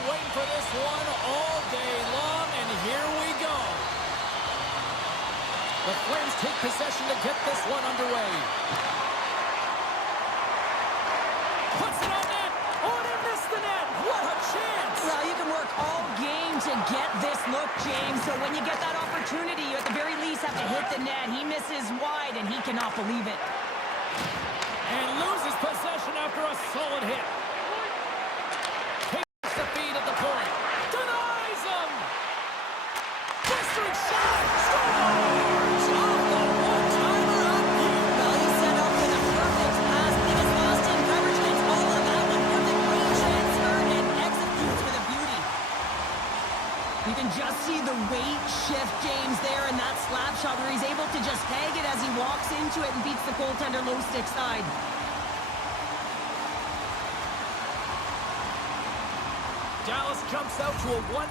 been waiting for this one all day long, and here we go. The Flames take possession to get this one underway. Puts it on net. Oh, they missed the net. What a chance. Well, you can work all game to get this look, James. So when you get that opportunity, you at the very least have to hit the net. He misses wide, and he cannot believe it. And loses possession after a solid hit. Takes the feed at the point. Denies him. Blistering shot. Scores! Off the one-timer up here. Well, he set up with a perfect pass. He gets lost in coverage, gets all of that one. Perfect range transfer and executes with a beauty. You can just see the weight shift, James, there in that slap shot where he's able to just tag it as he walks into it and beats the goaltender low stick side. Dallas jumps out to a 1-0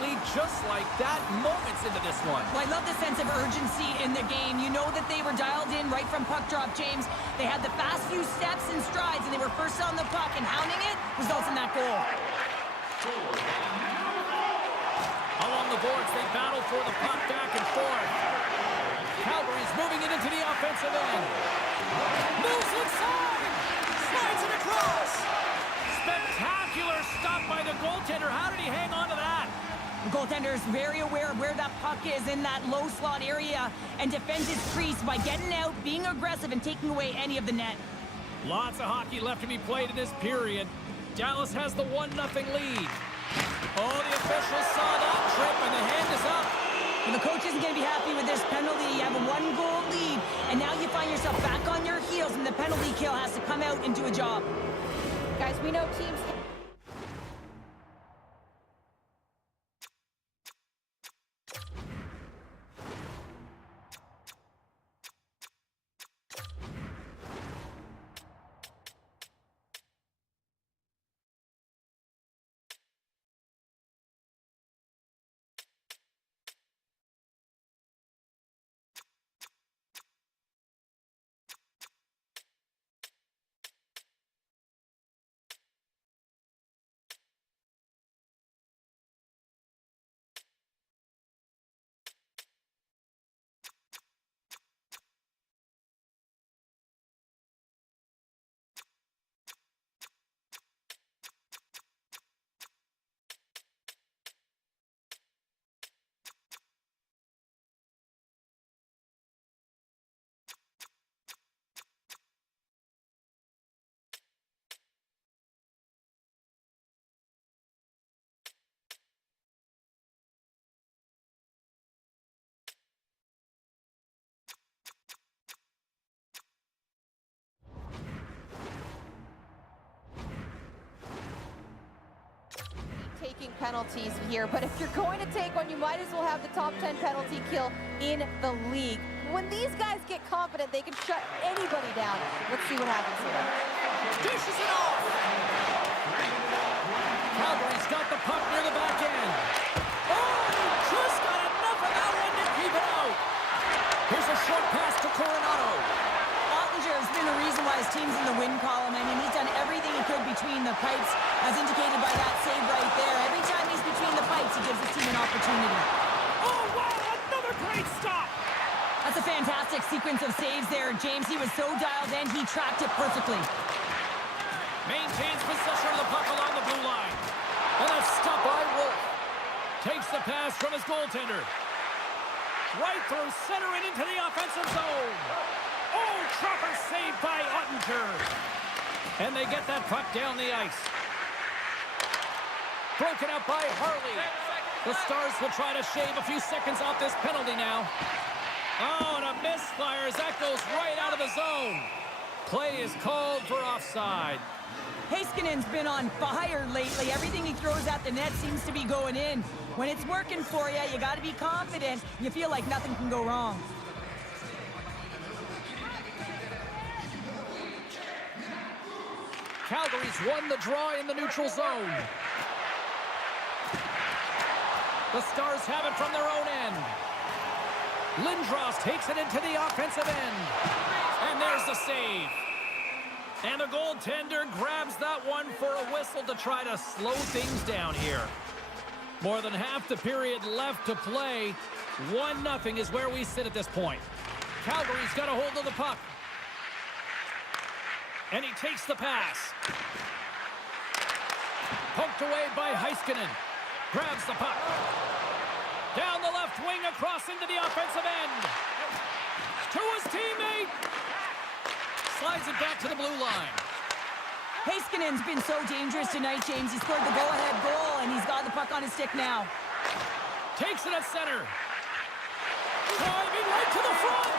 lead just like that moments into this one. Well, I love the sense of urgency in the game. You know that they were dialed in right from puck drop, James. They had the fast few steps and strides, and they were first on the puck, and hounding it results in that goal. Along the boards, they battle for the puck back and forth. Calgary's moving it into the offensive end. Moves inside! Slides it across! Spectacular stop by the goaltender. How did he hang on to that? The goaltender is very aware of where that puck is in that low slot area and defends his crease by getting out, being aggressive, and taking away any of the net. Lots of hockey left to be played in this period. Dallas has the 1-0 lead. Oh, the officials saw that trip, and the hand is up. Well, the coach isn't going to be happy with this penalty. You have a 1-goal lead, and now you find yourself back on your heels, and the penalty kill has to come out and do a job. Guys, we know teams... taking penalties here, but if you're going to take one, you might as well have the top 10 penalty kill in the league. When these guys get confident, they can shut anybody down. Let's see what happens here. Dishes it off! Calgary's got the puck near the back end. Oh, just got enough of that one to keep it out. Here's a short pass to Coronado. Ottinger's been the reason why his team's in the win column. I mean, he's done everything he could between the pipes, as indicated by that save right there. Every time he's between the pipes, he gives his team an opportunity. Oh, wow, another great stop. That's a fantastic sequence of saves there, James. He was so dialed in, he tracked it perfectly. Maintains possession of the puck along the blue line. And a stop by Wolf. Takes the pass from his goaltender. Right through center and into the offensive zone. Oh, chopper saved by Ottinger. And they get that puck down the ice. Broken up by Harley. The Stars will try to shave a few seconds off this penalty now. Oh, and a misfire as that goes right out of the zone. Play is called for offside. Heiskanen's been on fire lately. Everything he throws at the net seems to be going in. When it's working for you, you got to be confident. You feel like nothing can go wrong. Calgary's won the draw in the neutral zone. The Stars have it from their own end. Lindros takes it into the offensive end. And there's the save. And the goaltender grabs that one for a whistle to try to slow things down here. More than half the period left to play. 1-0 is where we sit at this point. Calgary's got a hold of the puck. And he takes the pass. Poked away by Heiskanen. Grabs the puck. Down the left wing across into the offensive end. To his teammate. Slides it back to the blue line. Heiskanen's been so dangerous tonight, James. He scored the go-ahead goal, and he's got the puck on his stick now. Takes it at center. Driving right to the front.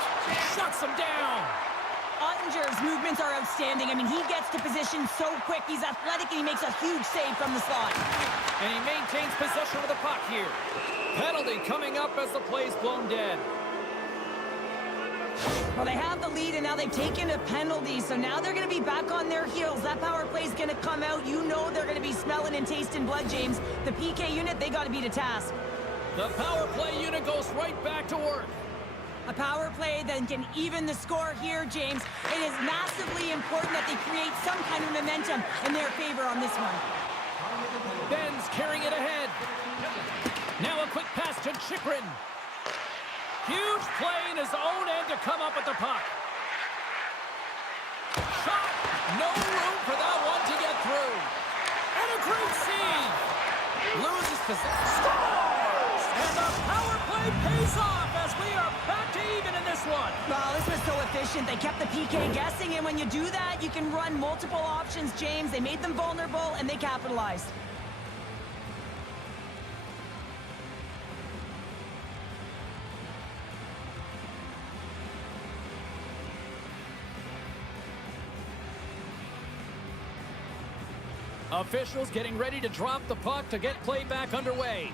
Shuts him down. Ottinger's movements are outstanding. I mean, he gets to position so quick. He's athletic, and he makes a huge save from the slot. And he maintains possession of the puck here. Penalty coming up as the play's blown dead. Well, they have the lead, and now they've taken a penalty, so now they're going to be back on their heels. That power play's going to come out. You know they're going to be smelling and tasting blood, James. The PK unit, they got to beat a task. The power play unit goes right back to work. A power play that can even the score here, James. It is massively important that they create some kind of momentum in their favor on this one. Ben's carrying it ahead. Now a quick pass to Chakram. Huge play in his own end to come up with the puck. Shot. No room for that one to get through. And a great save. Loses possession. Scores! And the power play pays off as we are back to even in this one. Well, this was so efficient. They kept the PK guessing, and when you do that, you can run multiple options, James. They made them vulnerable, and they capitalized. Officials getting ready to drop the puck to get play back underway.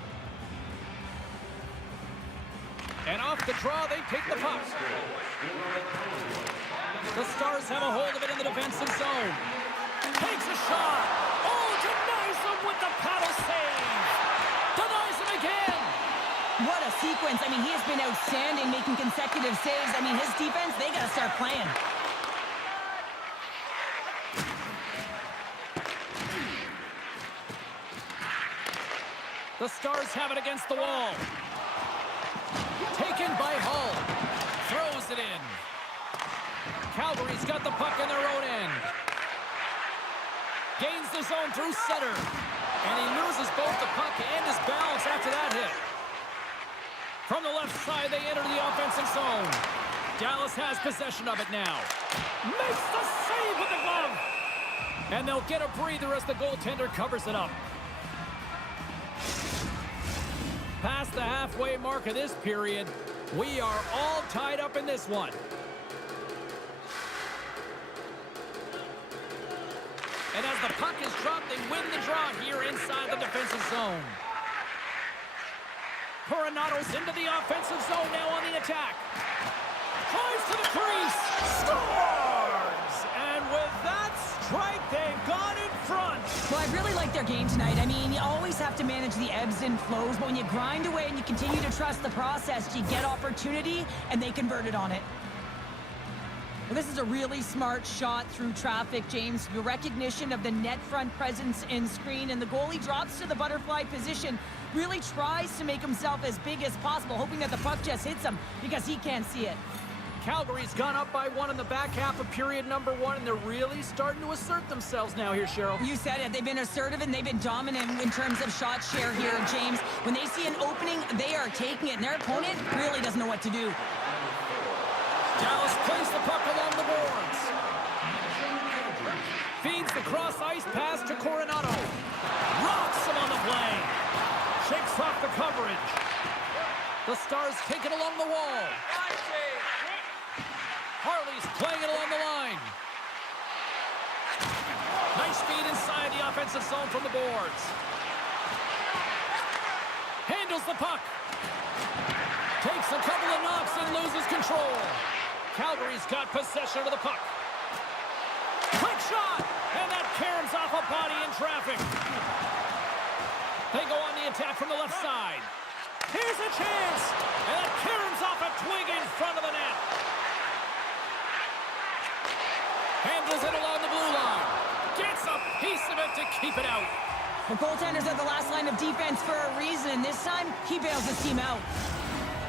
And off the draw, they take the puck. The Stars have a hold of it in the defensive zone. Takes a shot. Oh, denies him with the paddle save. Denies him again. What a sequence. I mean, he has been outstanding making consecutive saves. I mean, his defense, they got to start playing. The Stars have it against the wall. Taken by Hull. Throws it in. Calgary's got the puck in their own end. Gains the zone through center. And he loses both the puck and his balance after that hit. From the left side, they enter the offensive zone. Dallas has possession of it now. Makes the save with the glove. And they'll get a breather as the goaltender covers it up. Past the halfway mark of this period, we are all tied up in this one. And as the puck is dropped, they win the draw here inside the defensive zone. Coronato's into the offensive zone now on the attack. Drives to the crease. Scores! And with that strike, they've gone in front. Well, I really like their game tonight. I mean, you always have to manage the ebbs and flows, but when you grind away and you continue to trust the process, you get opportunity, and they converted on it. Well, this is a really smart shot through traffic, James. The recognition of the net front presence and screen, and the goalie drops to the butterfly position, really tries to make himself as big as possible, hoping that the puck just hits him because he can't see it. Calgary's gone up by 1 in the back half of period number 1, and they're really starting to assert themselves now here, Cheryl. You said it. They've been assertive, and they've been dominant in terms of shot share here, James. When they see an opening, they are taking it, and their opponent really doesn't know what to do. Dallas plays the puck along the boards. Feeds the cross-ice pass to Coronado. Rocks him on the play. Shakes off the coverage. The Stars take it along the wall. Harley's playing it along the line. Nice feed inside the offensive zone from the boards. Handles the puck. Takes a couple of knocks and loses control. Calgary's got possession of the puck. Quick shot! And that caroms off a body in traffic. They go on the attack from the left side. Here's a chance! And that caroms off a twig in front of the net. Handles it along the blue piece of it to keep it out. The goaltender's at the last line of defense for a reason, and this time, he bails his team out.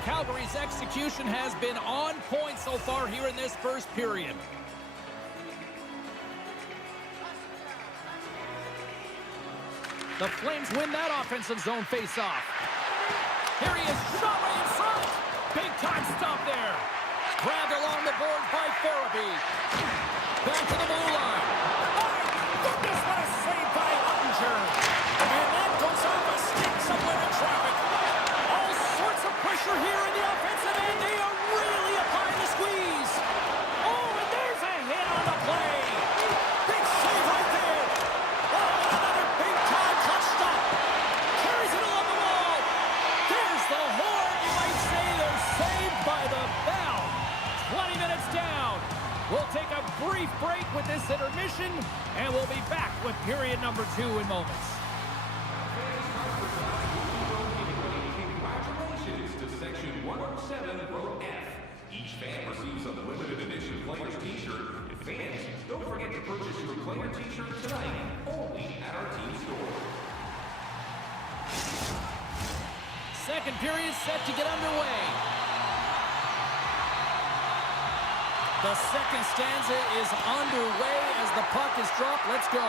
Calgary's execution has been on point so far here in this first period. The Flames win that offensive zone face-off. Here he is, shot right in front. Big time stop there. Grabbed along the boards by Farabee. Back to the blue line. My goodness, what a save by Ottinger. And that goes off a stick somewhere in traffic. All sorts of pressure here in the offensive end. They are really applying the squeeze. Oh, and there's a hit on the play. Big save right there. Oh, another big time clutch stop. Carries it along the wall. There's the horn. You might say they're saved by the bell. 20 minutes down. We'll take a brief break with this intermission, and we'll be back with period number 2 in moments. Congratulations to Section 107, Row F. Each fan receives a limited edition player's t-shirt. And fans, don't forget to purchase your player t-shirt tonight, only at our team store. Second period set to get underway. The second stanza is underway as the puck is dropped. Let's go.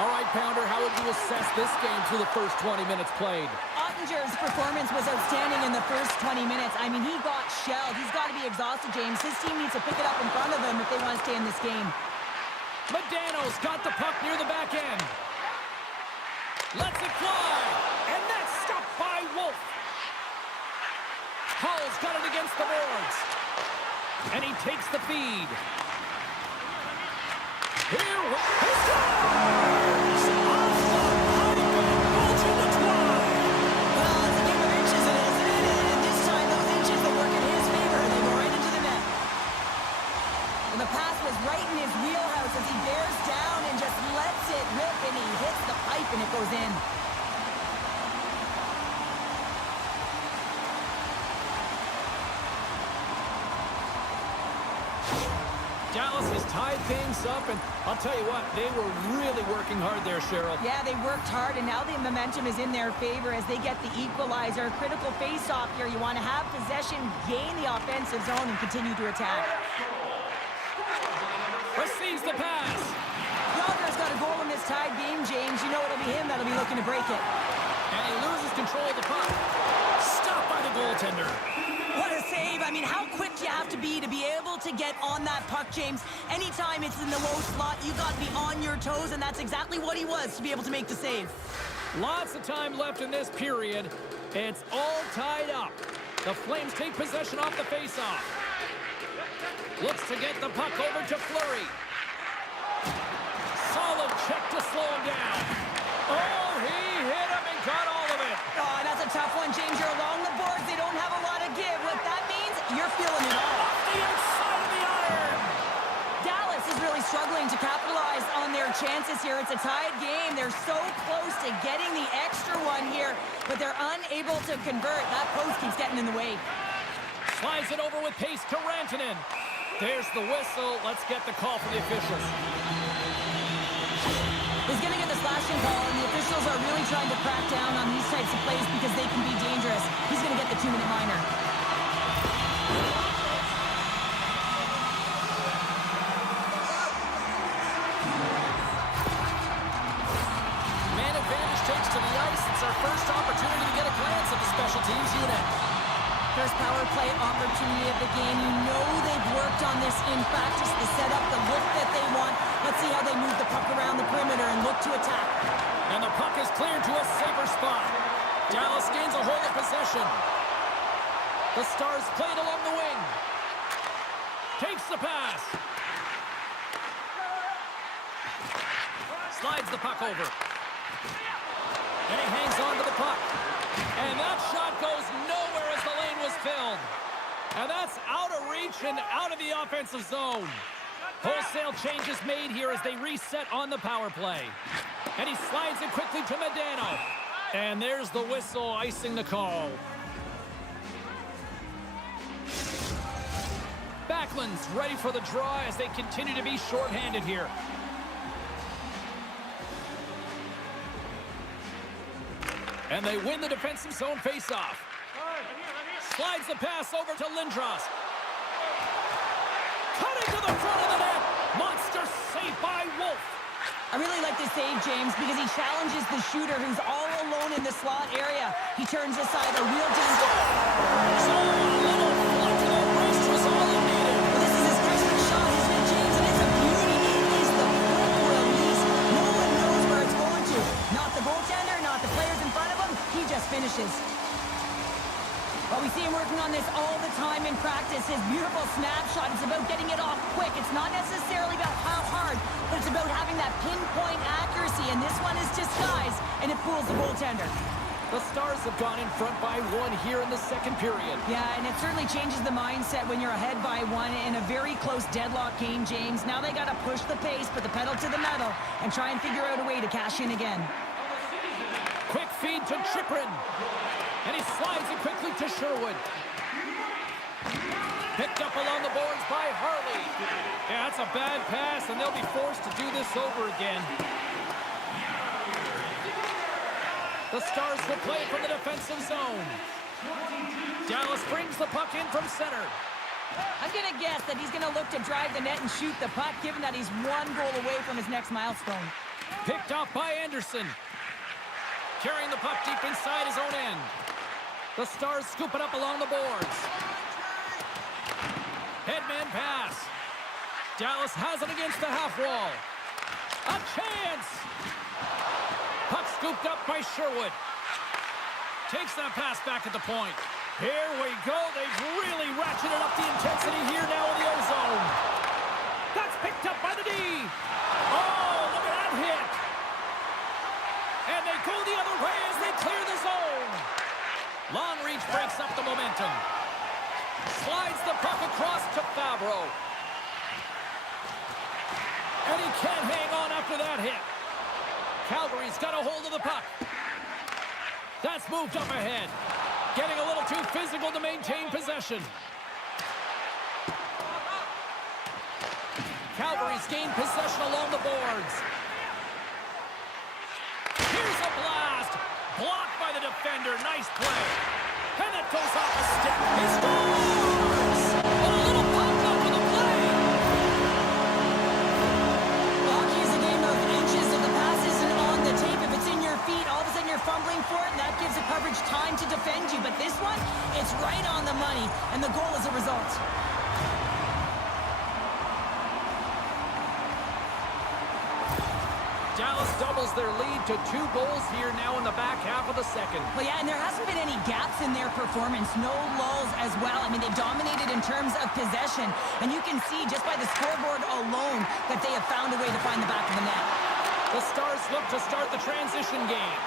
All right, Pounder, how would you assess this game through the first 20 minutes played? Ottinger's performance was outstanding in the first 20 minutes. I mean, he got shelled. He's got to be exhausted, James. His team needs to pick it up in front of him if they want to stay in this game. Medano's got the puck near the back end. Lets it fly. And that's stopped by Wolf. Hull's got it against the boards. And he takes the feed. Here, he scores! Off the pipe and bulging the twine. Well, it's a game of inches, isn't it? And this time, those inches will work in his favor. They go right into the net. And the pass was right in his wheelhouse as he bears down and just lets it rip, and he hits the pipe, and it goes in. Dallas has tied things up, and I'll tell you what, they were really working hard there, Cheryl. Yeah, they worked hard, and now the momentum is in their favor as they get the equalizer. Critical face-off here. You want to have possession, gain the offensive zone, and continue to attack. Receives the pass. Yager's got a goal in this tied game, James. You know it'll be him that'll be looking to break it. And he loses control of the puck. Stopped by the goaltender. What a save. I mean, how quick do you have to be able to get on that puck, James? Anytime it's in the low slot, you got to be on your toes, and that's exactly what he was to be able to make the save. Lots of time left in this period. It's all tied up. The Flames take possession off the faceoff. Looks to get the puck over to Fleury. Solid check to slow him down. Oh, he hit him and got all of it. Oh, that's a tough one, James. You're along the boards. They don't have a lot of give. What that means, you're feeling it all. Off the inside of the iron. Dallas is really struggling to capitalize on their chances here. It's a tied game. They're so close to getting the extra one here, but they're unable to convert. That post keeps getting in the way. Slides it over with pace to Rantanen. There's the whistle. Let's get the call from the officials. He's going to get the slashing call, and the officials are really trying to crack down on these types of plays because they can be dangerous. He's going to get the 2-minute minor. Man advantage takes to the ice. It's our first opportunity to get a glance at the special teams unit. First power play opportunity of the game. You know they've worked on this in practice to set up the look that they want. Let's see how they move the puck around the perimeter and look to attack. And the puck is cleared to a safer spot. Dallas gains a hold of possession. The Stars play it along the wing. Takes the pass. Slides the puck over. And he hangs on to the puck. And that shot goes nowhere as the lane was filled. And that's out of reach and out of the offensive zone. Wholesale changes made here as they reset on the power play. And he slides it quickly to Medano. And there's the whistle icing the call. Backlund's ready for the draw as they continue to be shorthanded here. And they win the defensive zone faceoff. Slides the pass over to Lindros. Cutting to the front of the net. Monster save by Wolf. I really like this save, James, because he challenges the shooter who's all alone in the slot area. He turns aside a real danger. So a little flexible wrist was all it needed. Well, this is his freshman shot, isn't it, James? And it's a beauty. It is the quick release. No one knows where it's going to. Not the goaltender, not the players in front of him. He just finishes. But we see him working on this all the time in practice. His beautiful snapshot is about getting it off quick. It's not necessarily about how hard, but it's about having that pinpoint accuracy. And this one is disguised, and it fools the goaltender. The Stars have gone in front by 1 here in the second period. Yeah, and it certainly changes the mindset when you're ahead by 1 in a very close deadlock game, James. Now they got to push the pace, put the pedal to the metal, and try and figure out a way to cash in again. Quick feed to Chakram. And he slides it quickly to Sherwood. Picked up along the boards by Harley. Yeah, that's a bad pass, and they'll be forced to do this over again. The Stars will play from the defensive zone. Dallas brings the puck in from center. I'm going to guess that he's going to look to drive the net and shoot the puck, given that he's 1 goal away from his next milestone. Picked off by Anderson. Carrying the puck deep inside his own end. The Stars scoop it up along the boards. Headman pass. Dallas has it against the half wall. A chance! Puck scooped up by Sherwood. Takes that pass back at the point. Here we go. They've really ratcheted up the intensity here now in the O-zone. That's picked up by the D. Oh, look at that hit. And they go the other way as they clear the zone. Long reach breaks up the momentum. Slides the puck across to Fabro. And he can't hang on after that hit. Calgary's got a hold of the puck. That's moved up ahead. Getting a little too physical to maintain possession. Calgary's gained possession along the boards. Here's a blast. Blocked by the defender. Nice play. And it goes off a stick. He scores! A little pop-up with a play. Hockey is a game of inches, so the pass isn't on the tape. If it's in your feet, all of a sudden you're fumbling for it, and that gives the coverage time to defend you. But this one, it's right on the money, and the goal is a result. Dallas doubles their lead to 2 goals here now in the back half of the second. Well, yeah, and there hasn't been any gaps in their performance. No lulls as well. I mean, they dominated in terms of possession. And you can see just by the scoreboard alone that they have found a way to find the back of the net. The Stars look to start the transition game.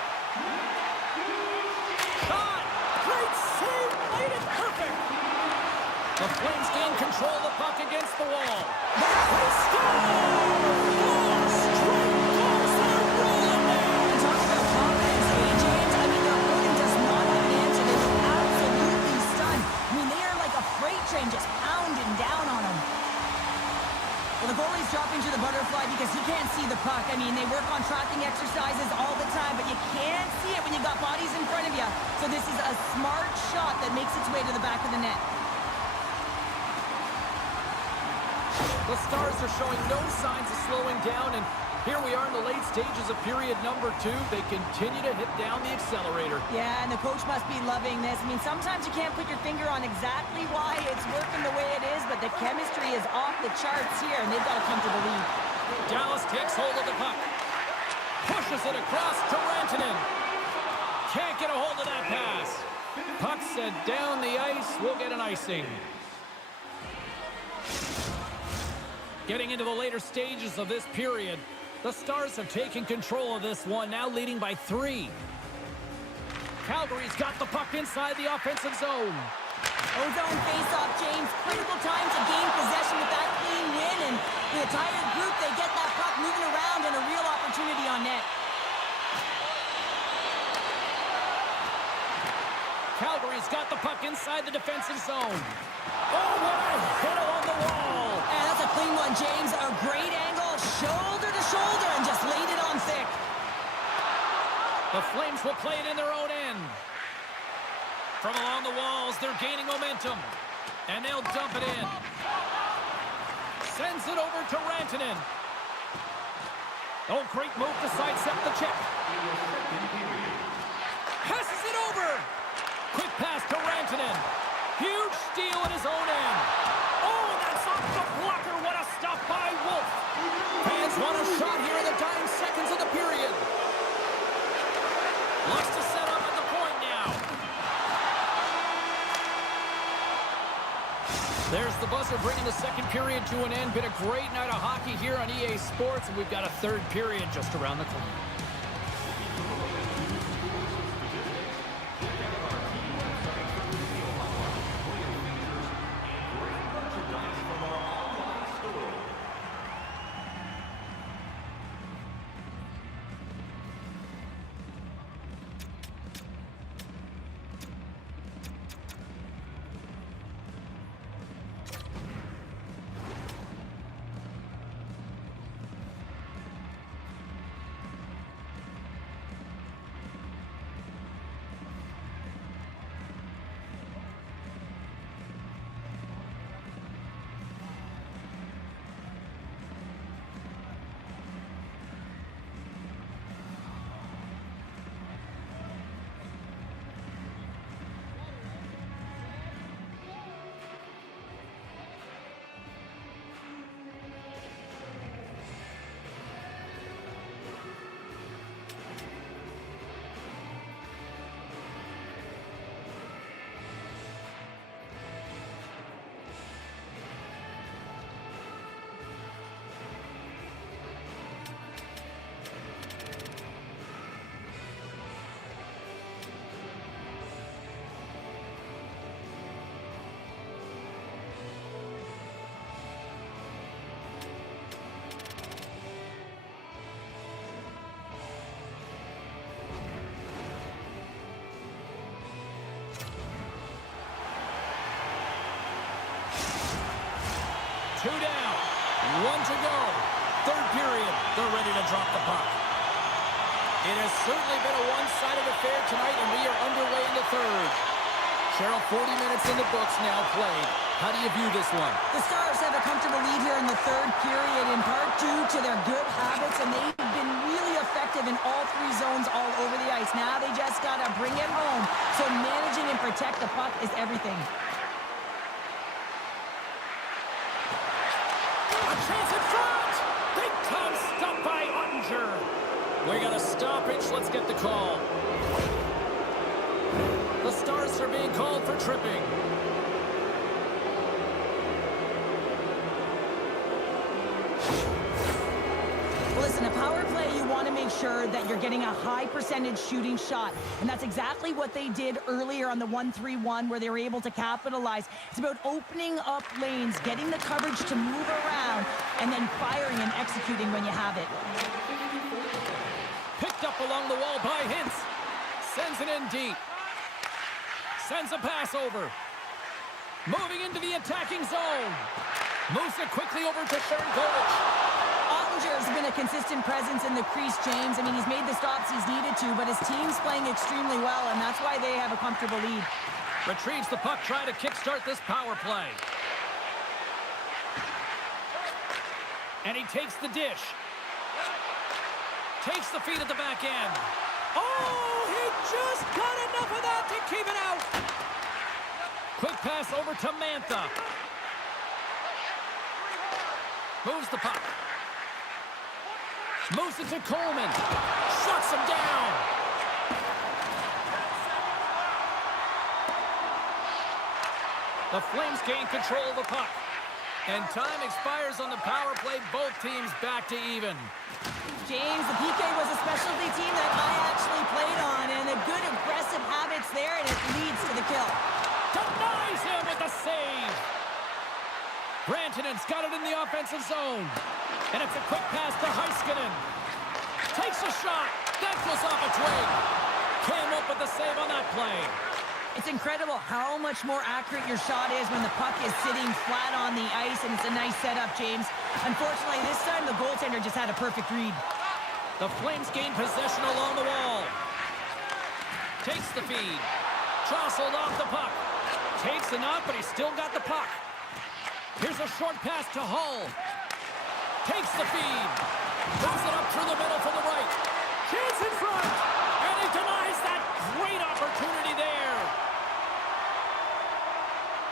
Shot! Great save! Made it perfect! The Flames gain control of the puck against the wall. They score! Train just pounding down on him. Well, the goalie's dropping to the butterfly because he can't see the puck. I mean, they work on tracking exercises all the time, but you can't see it when you got bodies in front of you. So this is a smart shot that makes its way to the back of the net. The Stars are showing no signs of slowing down, and here we are in the late stages of period number 2. They continue to hit down the accelerator. Yeah, and the coach must be loving this. I mean, sometimes you can't put your finger on exactly why it's working the way it is, but the chemistry is off the charts here, and they've got a comfortable lead. Dallas takes hold of the puck. Pushes it across to Rantanen. Can't get a hold of that pass. Puck sent down the ice. We'll get an icing. Getting into the later stages of this period, the Stars have taken control of this one, now leading by 3. Calgary's got the puck inside the offensive zone. O-zone face-off, James. Critical time to gain possession with that clean win, and the entire group, they get that puck moving around and a real opportunity on net. Calgary's got the puck inside the defensive zone. Oh, what a hit along the wall. And that's a clean one, James. A great angle, shoulder to shoulder, and just laid it on thick. The Flames will play it in their own end. From along the walls, they're gaining momentum. And they'll dump it in. Sends it over to Rantanen. Oh, great move to sidestep the check. Passes it over. Quick pass to Rantanen. Huge steal at his own end. Oh, and that's off the blocker. What a stop by Wolf. Fans want a shot here in the dying seconds of the period. Looks to set up at the point now. There's the buzzer bringing the second period to an end. Been a great night of hockey here on EA Sports, and we've got a third period just around the corner. Two down, one to go. Third period, they're ready to drop the puck. It has certainly been a one-sided affair tonight, and we are underway in the third. Cheryl, 40 minutes in the books now played. How do you view this one? The Stars have a comfortable lead here in the third period, in part due to their good habits, and they've been really effective in all three zones all over the ice. Now they just got to bring it home, so managing and protect the puck is everything. A chance in front! Big time stop by Ottinger. We got a stoppage. Let's get the call. The Stars are being called for tripping. Well, listen, a power play, you want to make sure that you're getting a high percentage shooting shot. And that's exactly what they did earlier on the 1-3-1, where they were able to capitalize. It's about opening up lanes, getting the coverage to move around, and then firing and executing when you have it. Picked up along the wall by Hintz. Sends it in deep. Sends a pass over. Moving into the attacking zone. Moves it quickly over to Sharangovich. Ottinger's been a consistent presence in the crease, James. I mean, he's made the stops he's needed to, but his team's playing extremely well, and that's why they have a comfortable lead. Retrieves the puck, trying to kickstart this power play. And he takes the dish. Takes the feed at the back end. Oh, he just got enough of that to keep it out. Quick pass over to Mantha. Moves the puck. Moves it to Coleman. Shuts him down. The Flames gain control of the puck. And time expires on the power play. Both teams back to even. James, the PK was a specialty team that I actually played on, and the good aggressive habits there, and it leads to the kill. Denies him with the save. Rantanen's got it in the offensive zone. And it's a quick pass to Heiskanen. Takes a shot. That goes off a twig. Came up with the save on that play. It's incredible how much more accurate your shot is when the puck is sitting flat on the ice, and it's a nice setup, James. Unfortunately, this time the goaltender just had a perfect read. The Flames gain possession along the wall. Takes the feed. Jostled off the puck. Takes the knock, but he's still got the puck. Here's a short pass to Hull. Takes the feed. Moves it up through the middle from the right. Chance in front. And he denies that great opportunity there.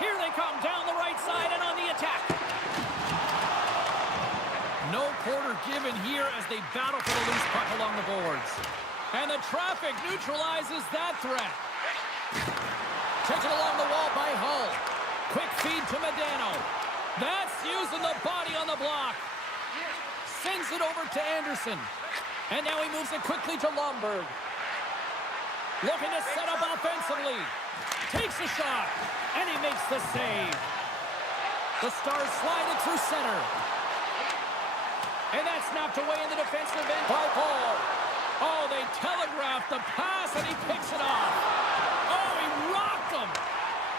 Here they come down the right side and on the attack. No quarter given here as they battle for the loose puck along the boards. And the traffic neutralizes that threat. Taken along the wall by Hull. Quick feed to Medano. That's using the body on the block. Sends it over to Anderson. And now he moves it quickly to Lomberg. Looking to set up offensively. Takes a shot. And he makes the save. The Stars slide it through center. And that's knocked away in the defensive end by Paul. Oh, they telegraphed the pass, and he picks it off. Oh, he rocked him.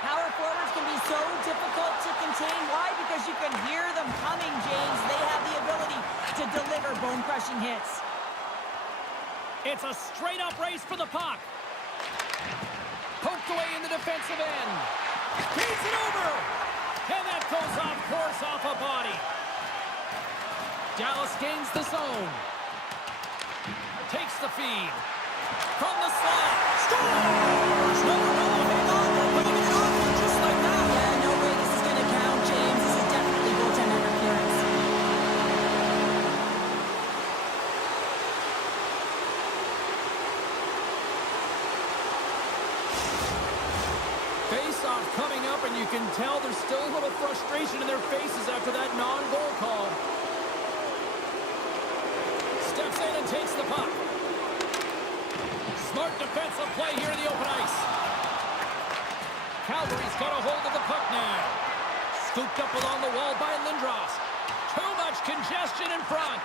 Power forwards can be so difficult to contain. Why? Because you can hear them coming, James. They have the ability to deliver bone-crushing hits. It's a straight-up race for the puck. Poked away in the defensive end. Feeds it over. And that goes off course off a body. Dallas gains the zone. Takes the feed. From the slot. Scores! No, hang on. They're putting it on just like that. Yeah, no way this is going to count, James. This is definitely goaltender interference. Face-off coming up, and you can tell there's still a little frustration in their faces after that non-goal call. Steps in and takes the puck. Smart defensive play here in the open ice. Calgary's got a hold of the puck now. Scooped up along the wall by Lindros. Too much congestion in front.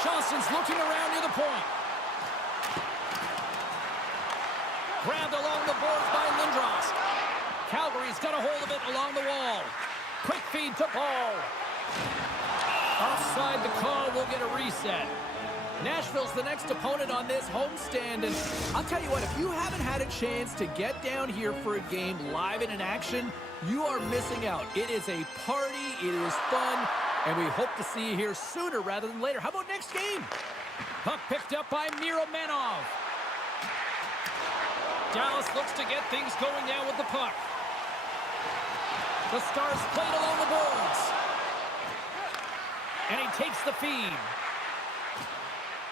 Johnson's looking around near the point. Grabbed along the boards by Lindros. Calgary's got a hold of it along the wall. Quick feed to Paul. Offside the call, will get a reset. Nashville's the next opponent on this homestand, and I'll tell you what, if you haven't had a chance to get down here for a game live and in action, you are missing out. It is a party, it is fun, and we hope to see you here sooner rather than later. How about next game? Puck picked up by Miromanov. Dallas looks to get things going now with the puck. The Stars played along the boards. And he takes the feed.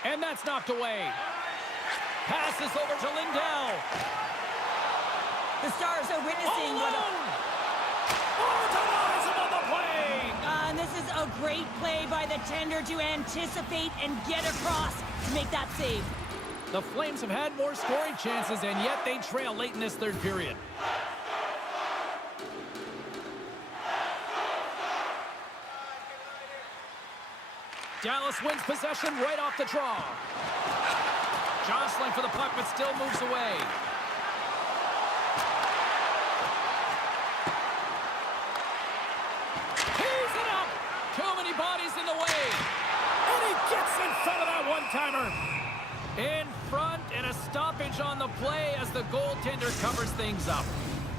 And that's knocked away. Passes over to Lindell. The Stars are witnessing what denies him on the play. and this is a great play by the tender to anticipate and get across to make that save. The Flames have had more scoring chances, and yet they trail late in this third period. Dallas wins possession right off the draw. Jostling for the puck, but still moves away. Tees it up! Too many bodies in the way. And he gets in front of that one-timer. In front, and a stoppage on the play as the goaltender covers things up.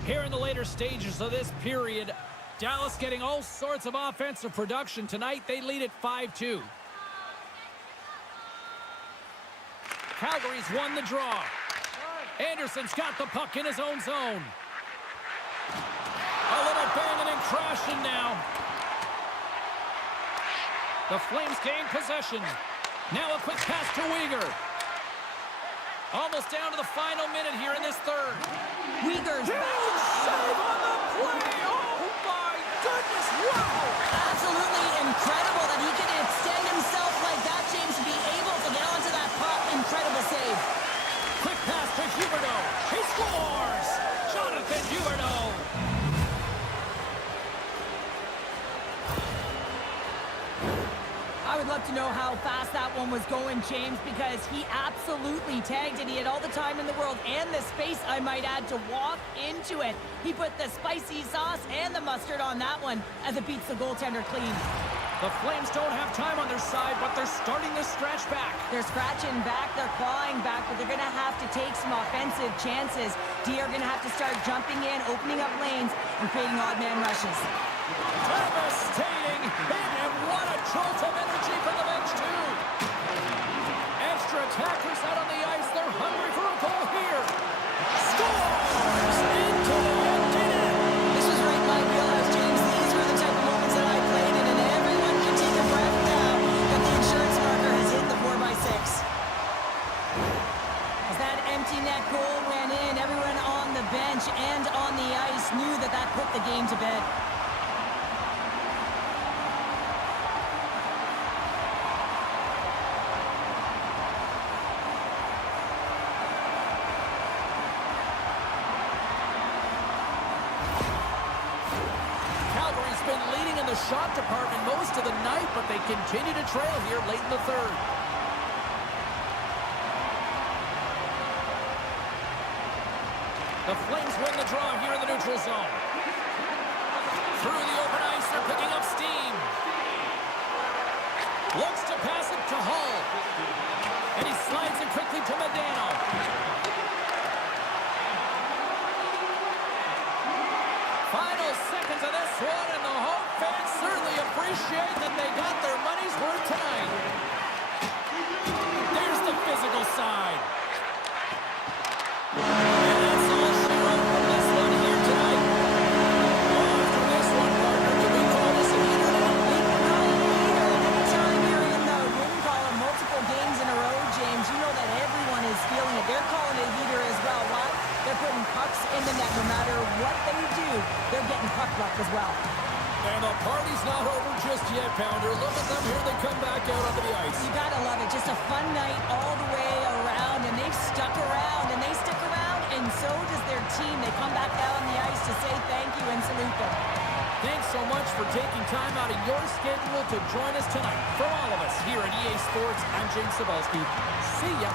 Here in the later stages of this period, Dallas getting all sorts of offensive production tonight. They lead at 5-2. Calgary's won the draw. Anderson's got the puck in his own zone. A little banging and crashing now. The Flames gain possession. Now a quick pass to Uyghur. Almost down to the final minute here in this third. Uyghur's huge save on the play. Oh my goodness, wow! Absolutely incredible that he can extend himself like that, James, to be able to get onto that puck. Incredible save. Quick pass to Huberdeau. He scores! Jonathan Huberdeau. I would love to know how fast that one was going, James, because he absolutely tagged it. He had all the time in the world and the space, I might add, to walk into it. He put the spicy sauce and the mustard on that one as it beats the goaltender clean. The Flames don't have time on their side, but they're starting to scratch back. They're scratching back, they're clawing back, but they're going to have to take some offensive chances. D are going to have to start jumping in, opening up lanes, and creating odd man rushes. Devastating hit, and what a jolt of energy from the bench, too. Extra attackers out on the ice. They're hungry for a goal here. Scores into the empty net. This was right in my wheelhouse, James. These were the type of moments that I played in, and everyone can take a breath now that the insurance marker has hit the 4x6. As that empty net goal went in, everyone on the bench and on the ice knew that that put the game to bed. Been leading in the shot department most of the night, but they continue to trail here late in the third. The Flames win the draw here in the neutral zone. Through the open ice, they're picking up steam. Looks to pass it to Hull. And he slides it quickly to Medano. Final seconds of this one, and the home fans certainly appreciate that they got their money's worth tonight. There's the physical side. And that's all she wrote from this one here tonight. After this one, partner, can we call this a heater now? We can call it a heater, and anytime you're in the win column multiple games in a row, James, you know that everyone is feeling it. They're calling it a heater as well. Why? They're putting pucks in the net. No matter what they do, they're getting puck luck as well. And the party's not over just yet, Pounder. Look at them here. They come back out onto the ice. You gotta love it. Just a fun night all the way around, and they've stuck around, and they stick around, and so does their team. They come back out on the ice to say thank you and salute them. Thanks so much for taking time out of your schedule to join us tonight. For all of us here at EA Sports, I'm James Cybulski. See ya.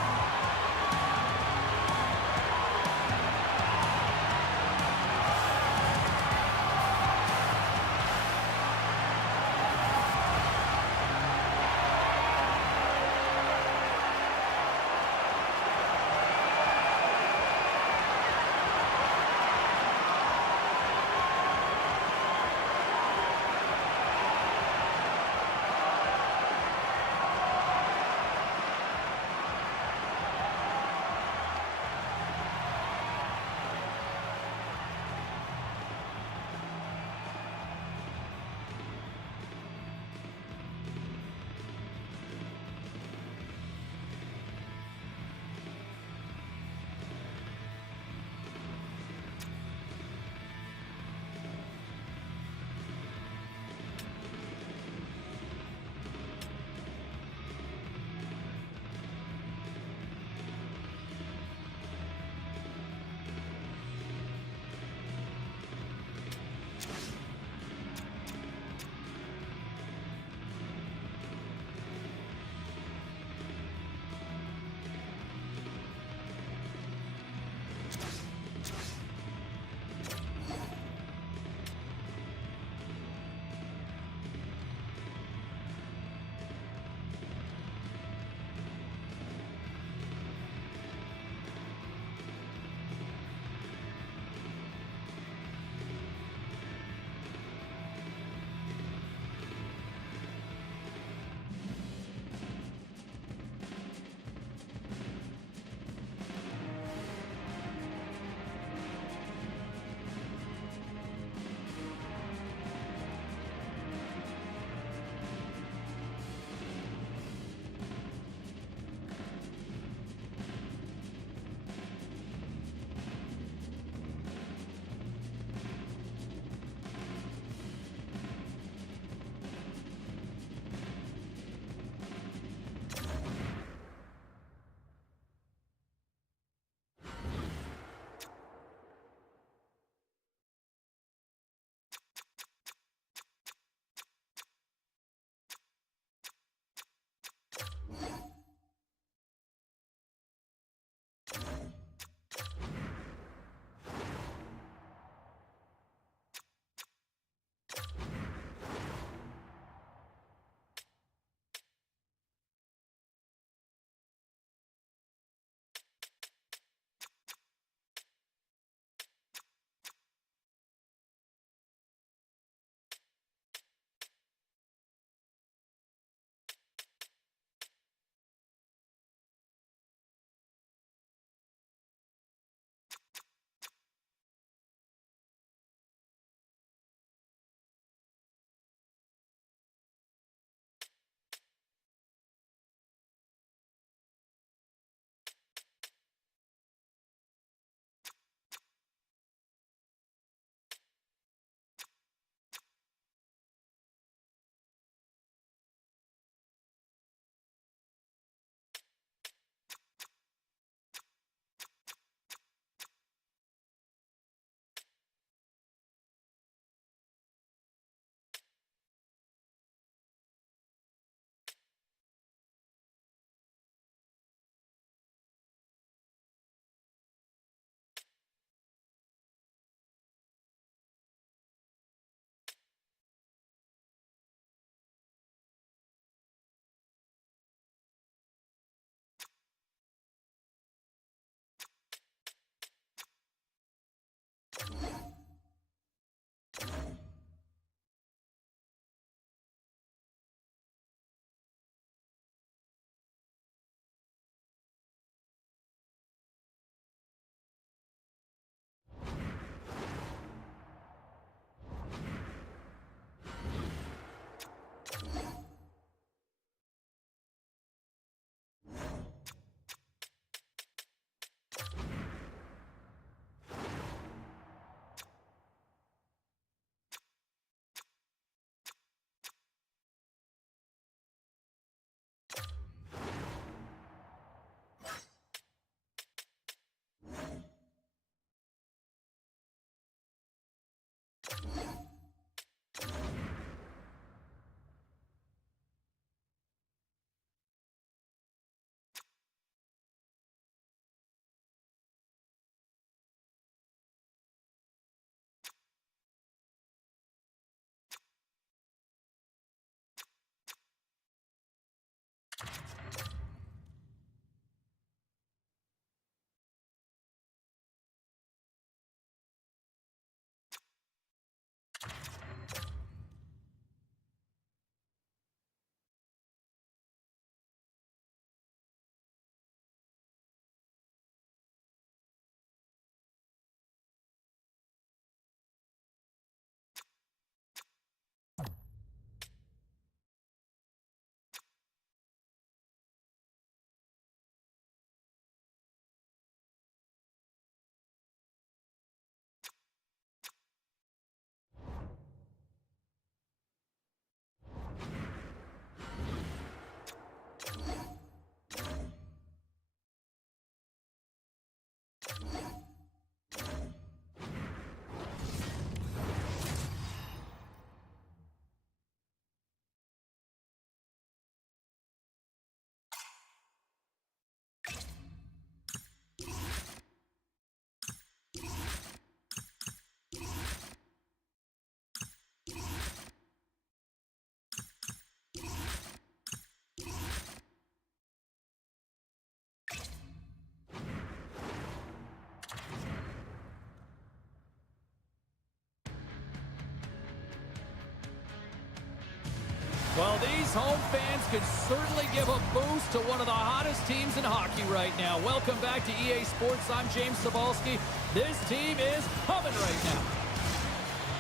Well, these home fans could certainly give a boost to one of the hottest teams in hockey right now. Welcome back to EA Sports. I'm James Cybulski. This team is humming right now.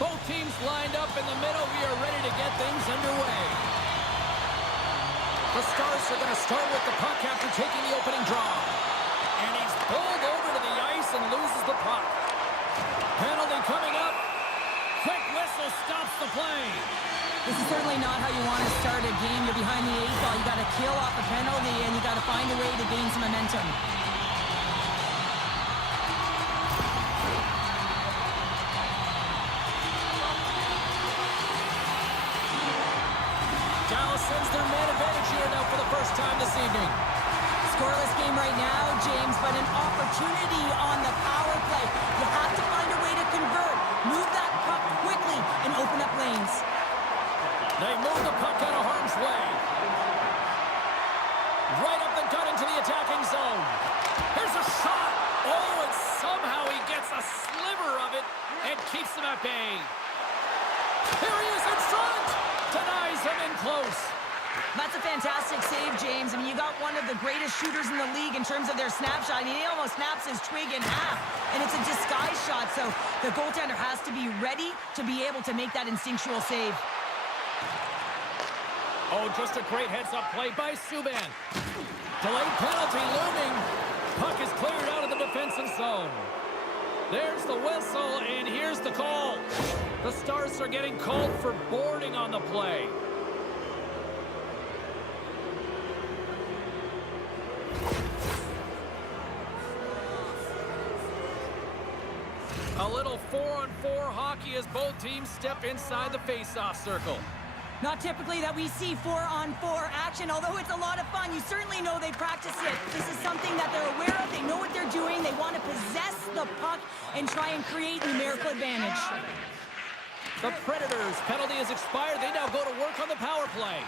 Both teams lined up in the middle. We are ready to get things underway. The Stars are going to start with the puck after taking the opening draw. And he's pulled over to the ice and loses the puck. Penalty coming up. Quick whistle stops the play. This is certainly not how you want to start a game. You're behind the 8 ball. You got to kill off a penalty, and you got to find a way to gain some momentum. Dallas sends their man advantage here now for the first time this evening. Scoreless game right now, James, but an opportunity on the power play. You have to find a way to convert. Move that puck quickly and open up lanes. They move the puck out of harm's way. Right up the gut into the attacking zone. Here's a shot. Oh, and somehow he gets a sliver of it and keeps them at bay. Here he is in front. Denies him in close. That's a fantastic save, James. I mean, you got one of the greatest shooters in the league in terms of their snapshot. I mean, he almost snaps his twig in half, and it's a disguise shot, so the goaltender has to be ready to be able to make that instinctual save. Oh, just a great heads-up play by Subban. Delayed penalty looming. Puck is cleared out of the defensive zone. There's the whistle, and here's the call. The Stars are getting called for boarding on the play. A little 4-on-4 hockey as both teams step inside the face-off circle. Not typically that we see 4-on-4 action, although it's a lot of fun. You certainly know they practice it. This is something that they're aware of. They know what they're doing. They want to possess the puck and try and create numerical advantage. The Predators' penalty has expired. They now go to work on the power play.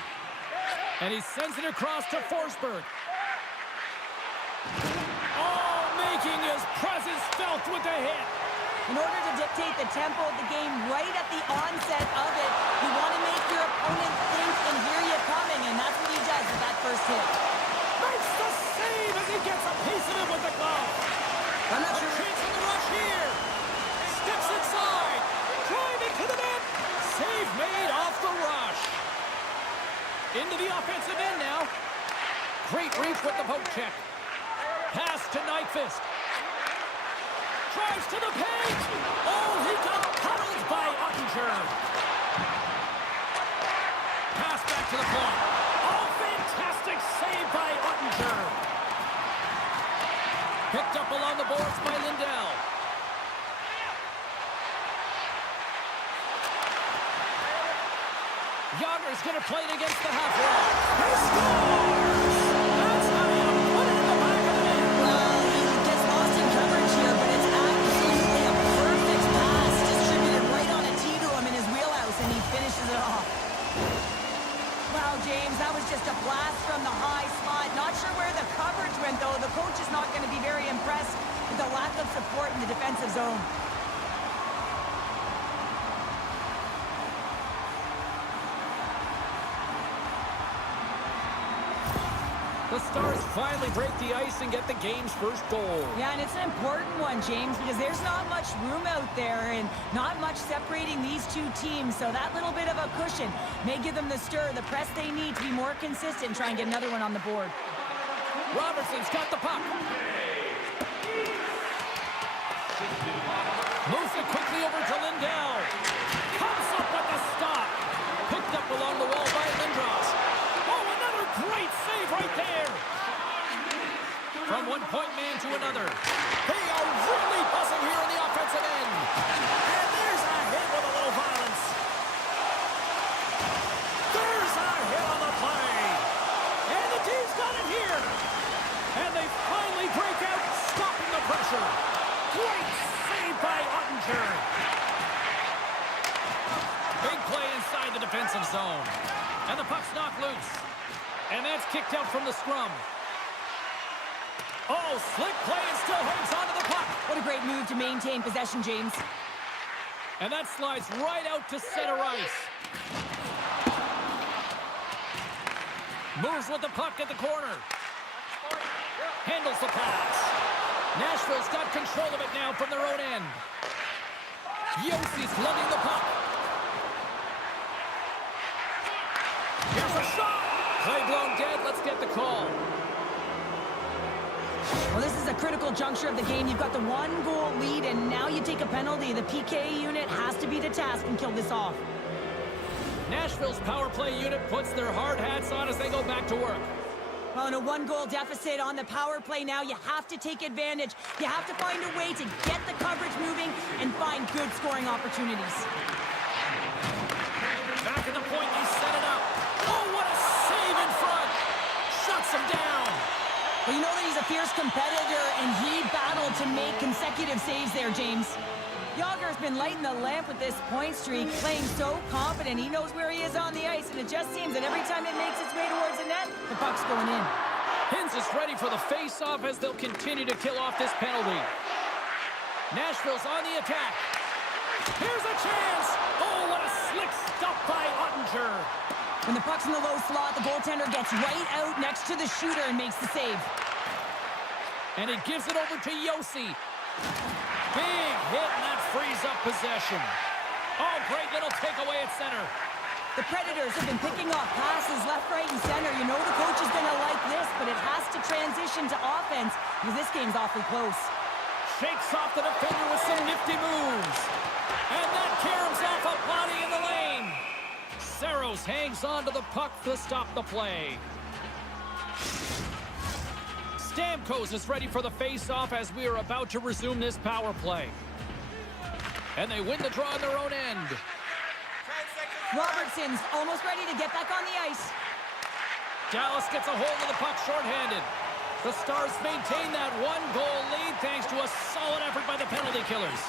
And he sends it across to Forsberg. Oh, making his presence felt with the hit. In order to dictate the tempo of the game right at the onset of it, you want to make your opponent think and hear you coming, and that's what he does with that first hit. Makes the save as he gets a piece of it with the glove. I'm not sure. A chance for the rush here. Steps inside. Driving to the net. Save made off the rush. Into the offensive end now. Great reach with the poke check. Pass to Nyquist. Drives to the paint. Oh, he got puddled by Ottinger. Pass back to the point. Oh, fantastic save by Ottinger. Picked up along the boards by Lindell. Yager's going to play it against the half wall. He scores! That's how you put it in the back of the net. Well, he gets lost in coverage here, but it's absolutely a perfect pass distributed right on a tee to him in his wheelhouse, and he finishes it off. Wow, James, that was just a blast from the high spot. Not sure where the coverage went, though. The coach is not going to be very impressed with the lack of support in the defensive zone. The Stars finally break the ice and get the game's first goal. Yeah, and it's an important one, James, because there's not much room out there and not much separating these two teams. So that little bit of a cushion may give them the stir, the press they need to be more consistent and try and get another one on the board. Robertson's got the puck. Moves it quickly over to Lindell. Comes up with the stop. Picked up along the wall by Lindros. Oh, another great save right there. From one point man to another. They are really buzzing here in the offensive end. And there's a hit with a little violence. There's a hit on the play. And the team's got it here. And they finally break out, stopping the pressure. Great save by Ottinger. Big play inside the defensive zone. And the puck's knocked loose. And that's kicked out from the scrum. Oh, slick play and still hangs onto the puck. What a great move to maintain possession, James. And that slides right out to center ice. Moves with the puck at the corner. Handles the pass. Nashville's got control of it now from their own end. Yossi's lugging the puck. Here's a shot. Play blown dead. Let's get the call. Well, this is a critical juncture of the game. You've got the 1-goal lead, and now you take a penalty. The PK unit has to be the task and kill this off. Nashville's power play unit puts their hard hats on as they go back to work. Well, in a 1-goal deficit on the power play now, you have to take advantage. You have to find a way to get the coverage moving and find good scoring opportunities. Back at the point, they set it up. Oh, what a save in front. Shuts him down. Well, you know that he's a fierce competitor, and he battled to make consecutive saves there, James. Yager's been lighting the lamp with this point streak, playing so confident. He knows where he is on the ice, and it just seems that every time it makes its way towards the net, the puck's going in. Hins is ready for the face-off as they'll continue to kill off this penalty. Nashville's on the attack. Here's a chance. Oh, what a slick stop by Ottinger. When the puck's in the low slot, the goaltender gets right out next to the shooter and makes the save. And he gives it over to Josi. Big hit, and that frees up possession. Oh, great little takeaway at center. The Predators have been picking off passes left, right, and center. You know the coach is going to like this, but it has to transition to offense because this game's awfully close. Shakes off the defender with some nifty moves. And that caroms off a body in the lane. Saros hangs on to the puck to stop the play. Stamkos is ready for the face-off as we are about to resume this power play. And they win the draw on their own end. Robertson's almost ready to get back on the ice. Dallas gets a hold of the puck shorthanded. The Stars maintain that 1-goal lead thanks to a solid effort by the penalty killers.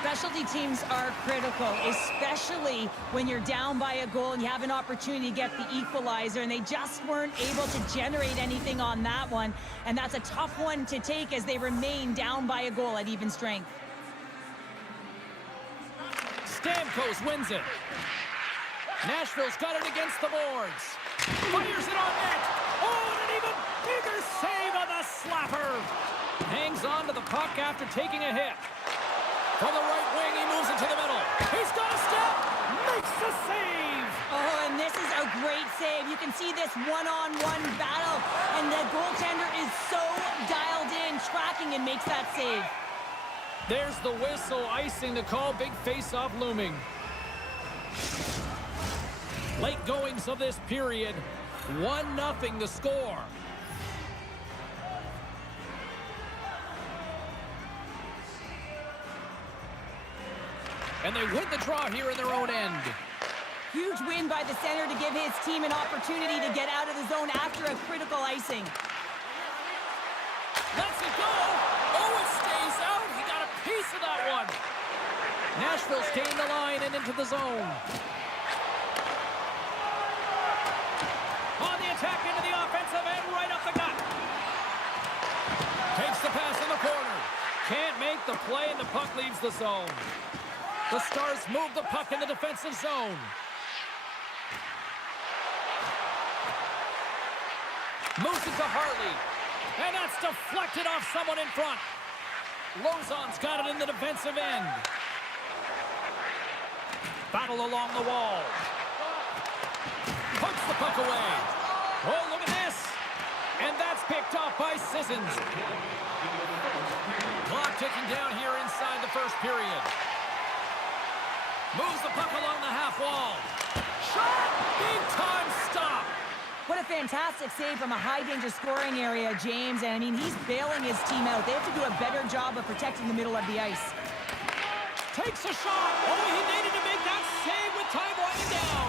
Specialty teams are critical, especially when you're down by a goal and you have an opportunity to get the equalizer, and they just weren't able to generate anything on that one. And that's a tough one to take as they remain down by a goal at even strength. Stamkos wins it. Nashville's got it against the boards. Fires it on net. Oh, and an even bigger save on the slapper. Hangs on to the puck after taking a hit. From the right wing, he moves it to the middle. He's got a step. Makes the save. Oh, and this is a great save. You can see this one-on-one battle, and the goaltender is so dialed in, tracking, and makes that save. There's the whistle, icing the call. Big face-off looming. Late goings of this period. 1-0 the score. And they win the draw here in their own end. Huge win by the center to give his team an opportunity to get out of the zone after a critical icing. Lets it go. Oh, it stays out. He got a piece of that one. Nashville's gained the line and into the zone. On the attack into the offensive end, right up the gut. Takes the pass in the corner. Can't make the play, and the puck leaves the zone. The Stars move the puck in the defensive zone. Moves it to Hartley. And that's deflected off someone in front. Lozon's got it in the defensive end. Battle along the wall. Puts the puck away. Oh, look at this. And that's picked off by Sissons. Clock ticking down here inside the first period. Moves the puck along the half wall. Shot! Big time stop. What a fantastic save from a high-danger scoring area, James. And, I mean, he's bailing his team out. They have to do a better job of protecting the middle of the ice. Takes a shot. Oh, he needed to make that save with time winding down.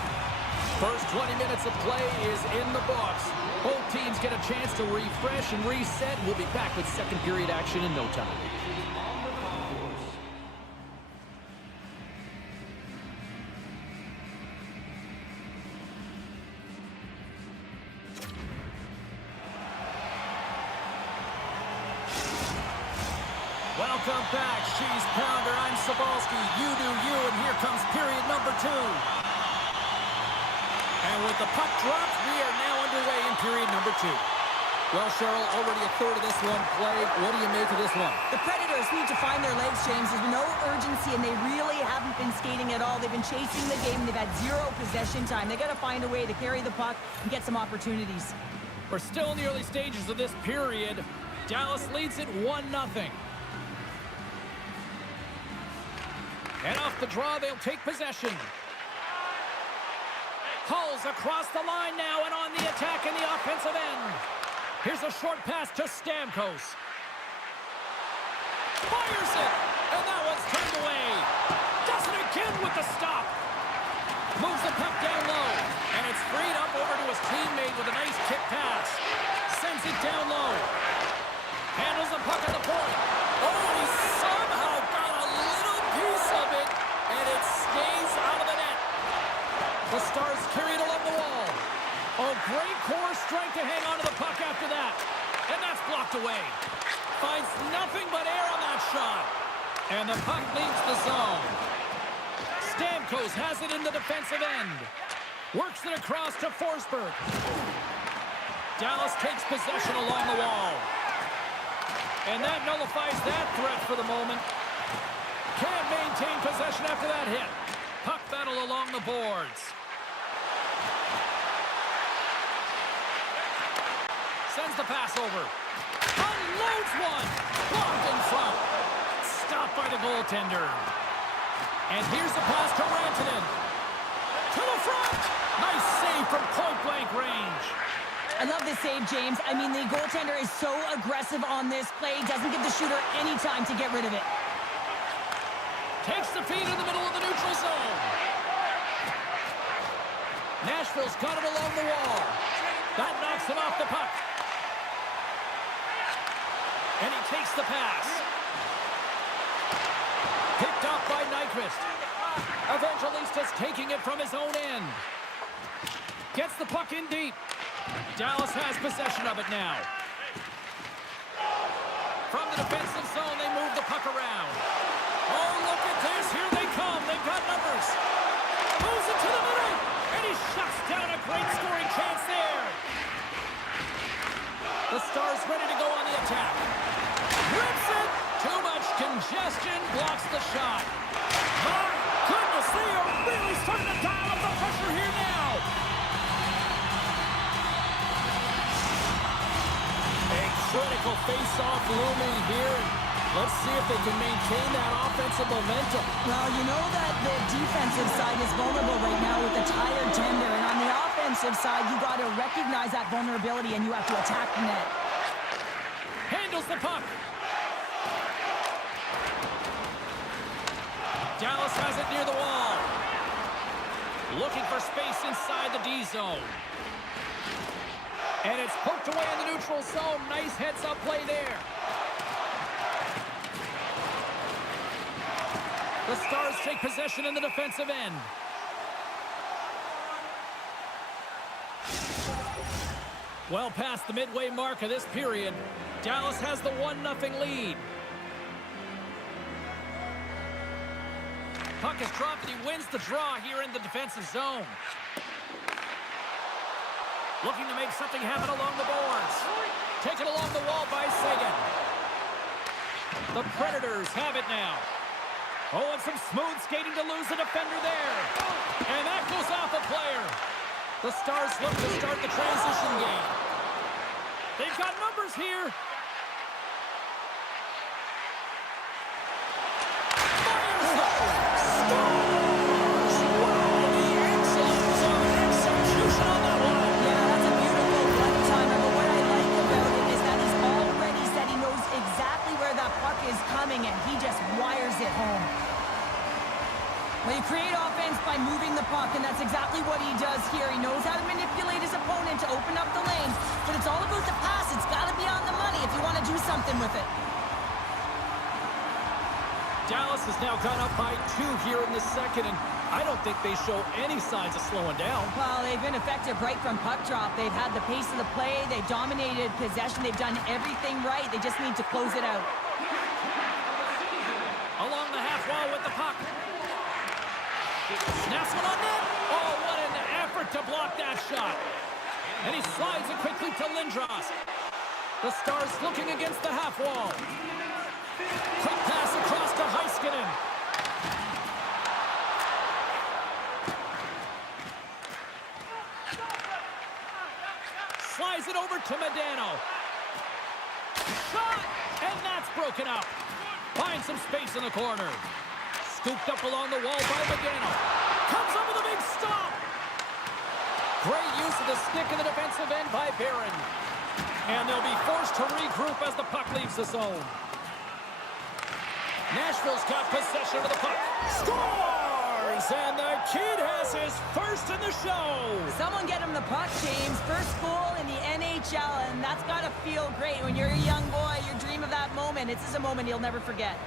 First 20 minutes of play is in the books. Both teams get a chance to refresh and reset. We'll be back with second period action in no time. Welcome back, Cheese Pounder. I'm Sabalski. You do you, and here comes period number 2. And with the puck dropped, we are now underway in period number 2. Well, Cheryl, already a third of this one played. What do you make of this one? The Predators need to find their legs, James. There's no urgency, and they really haven't been skating at all. They've been chasing the game. They've had 0 possession time. They got to find a way to carry the puck and get some opportunities. We're still in the early stages of this period. Dallas leads it 1-0. And off the draw, they'll take possession. Hulls across the line now and on the attack in the offensive end. Here's a short pass to Stamkos. Fires it, and that one's turned away. Does it again with the stop. Moves the puck down low, and it's freed up over to his teammate with a nice kick pass. Sends it down low. Handles the puck at the point. Oh, he somehow got a little piece of it, and it stays out of the net. The Stars carry it along the wall. Oh, great core strength to hang on to the puck after that. And that's blocked away. Finds nothing but air on that shot. And the puck leaves the zone. Stamkos has it in the defensive end. Works it across to Forsberg. Dallas takes possession along the wall. And that nullifies that threat for the moment. Can't maintain possession after that hit. Puck battle along the boards. Sends the pass over. Unloads one. Blocked in front. Stopped by the goaltender. And here's the pass to Rantanen. To the front. Nice save from point-blank range. I love this save, James. I mean, the goaltender is so aggressive on this play. Doesn't give the shooter any time to get rid of it. Takes the feed in the middle of the neutral zone. Nashville's got it along the wall. That knocks him off the puck. And he takes the pass. Picked up by Nyquist. Evangelistas taking it from his own end. Gets the puck in deep. Dallas has possession of it now. From the defensive zone, they move the puck around. Oh, look at this. Here they come. They've got numbers. Moves it to the middle. And he shuts down a great scoring chance there. The Stars ready to go on the attack. Rips it. Too much congestion. Blocks the shot. My goodness, they are really starting to dial up the pressure here now. A critical face-off looming here. Let's see if they can maintain that offensive momentum. Well, you know that the defensive side is vulnerable right now with a tired tender. And on the offensive side, you got to recognize that vulnerability and you have to attack the net. Handles the puck. Dallas has it near the wall. Looking for space inside the D zone. And it's poked away in the neutral zone. Nice heads-up play there. The Stars take possession in the defensive end. Well past the midway mark of this period, Dallas has the 1-0 lead. Puck is dropped and he wins the draw here in the defensive zone. Looking to make something happen along the boards. Taken along the wall by Sagan. The Predators have it now. Oh, and some smooth skating to lose the defender there. And that goes off a player. The Stars look to start the transition game. They've got numbers here. And he just wires it home. Well, you create offense by moving the puck, and that's exactly what he does here. He knows how to manipulate his opponent to open up the lane, but it's all about the pass. It's got to be on the money if you want to do something with it. Dallas has now gone up by 2 here in the second, and I don't think they show any signs of slowing down. Well, they've been effective right from puck drop. They've had the pace of the play. They've dominated possession. They've done everything right. They just need to close it out. Along the half wall with the puck. Snaps one on net. Oh, what an effort smart to block that shot. And he slides it quickly to Lindros. The Stars looking against the half wall. Quick pass across to Heiskanen. Slides it over to Medano. Shot! And that's broken up. Finds some space in the corner. Scooped up along the wall by Medano. Comes up with a big stop. Great use of the stick in the defensive end by Barron. And they'll be forced to regroup as the puck leaves the zone. Nashville's got possession of the puck. Scores! And the kid has his first in the show. Someone get him the puck, James. First goal in the NHL, and that's got to feel great. When you're a young boy, you dream of that moment. This is a moment you'll never forget.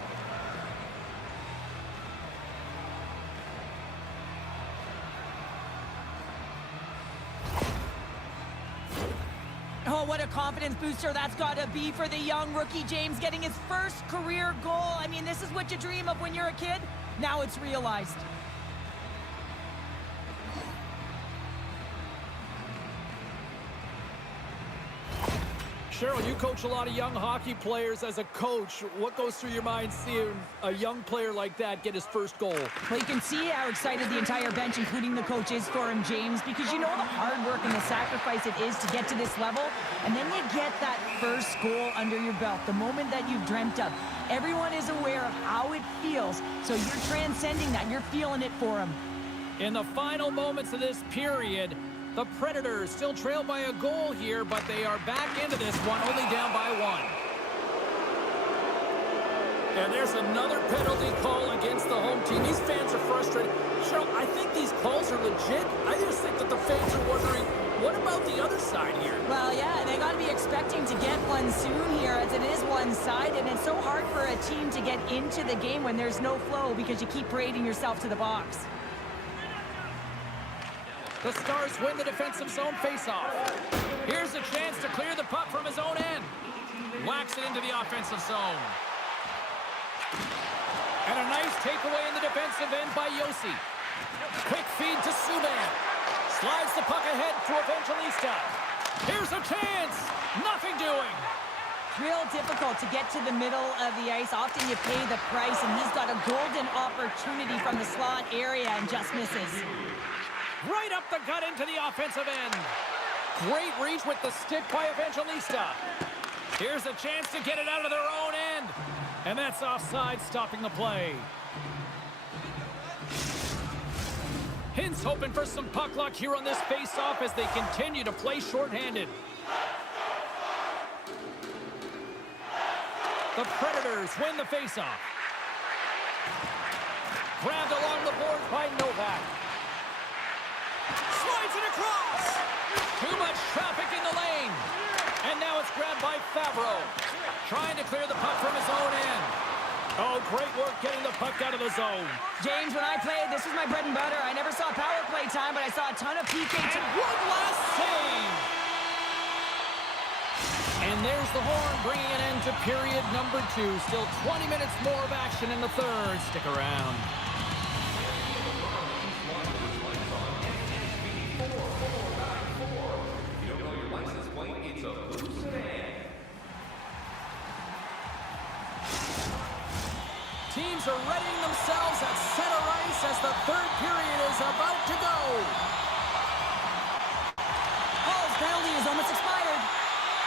Oh, what a confidence booster that's got to be for the young rookie James, getting his first career goal. I mean, this is what you dream of when you're a kid. Now it's realized. Cheryl, you coach a lot of young hockey players. As a coach, what goes through your mind seeing a young player like that get his first goal? Well, you can see how excited the entire bench, including the coach, is for him, James, because you know the hard work and the sacrifice it is to get to this level, and then you get that first goal under your belt, the moment that you've dreamt of. Everyone is aware of how it feels, so you're transcending that. You're feeling it for him. In the final moments of this period, the Predators still trail by a goal here, but they are back into this one, only down by one. And there's another penalty call against the home team. These fans are frustrated. Cheryl, I think these calls are legit. I just think that the fans are wondering, what about the other side here? Well, yeah, they got to be expecting to get one soon here, as it is one-sided, and it's so hard for a team to get into the game when there's no flow because you keep parading yourself to the box. The Stars win the defensive zone faceoff. Here's a chance to clear the puck from his own end. Whacks it into the offensive zone. And a nice takeaway in the defensive end by Yossi. Quick feed to Subban. Slides the puck ahead to Evangelista. Here's a chance. Nothing doing. Real difficult to get to the middle of the ice. Often you pay the price, and he's got a golden opportunity from the slot area and just misses. Right up the gut into the offensive end. Great reach with the stick by Evangelista. Here's a chance to get it out of their own end. And that's offside, stopping the play. Hintz hoping for some puck luck here on this face-off as they continue to play shorthanded. The Predators win the face-off. Grabbed along the boards by Novak. Slides it across. Too much traffic in the lane. And now it's grabbed by Favreau. Trying to clear the puck from his own end. Oh, great work getting the puck out of the zone. James, when I played, this was my bread and butter. I never saw power play time, but I saw a ton of PK. And one last save. And there's the horn, bringing an end to period number 2. Still 20 minutes more of action in the third. Stick around. Teams are readying themselves at center ice as the third period is about to go. Hall's penalty is almost expired.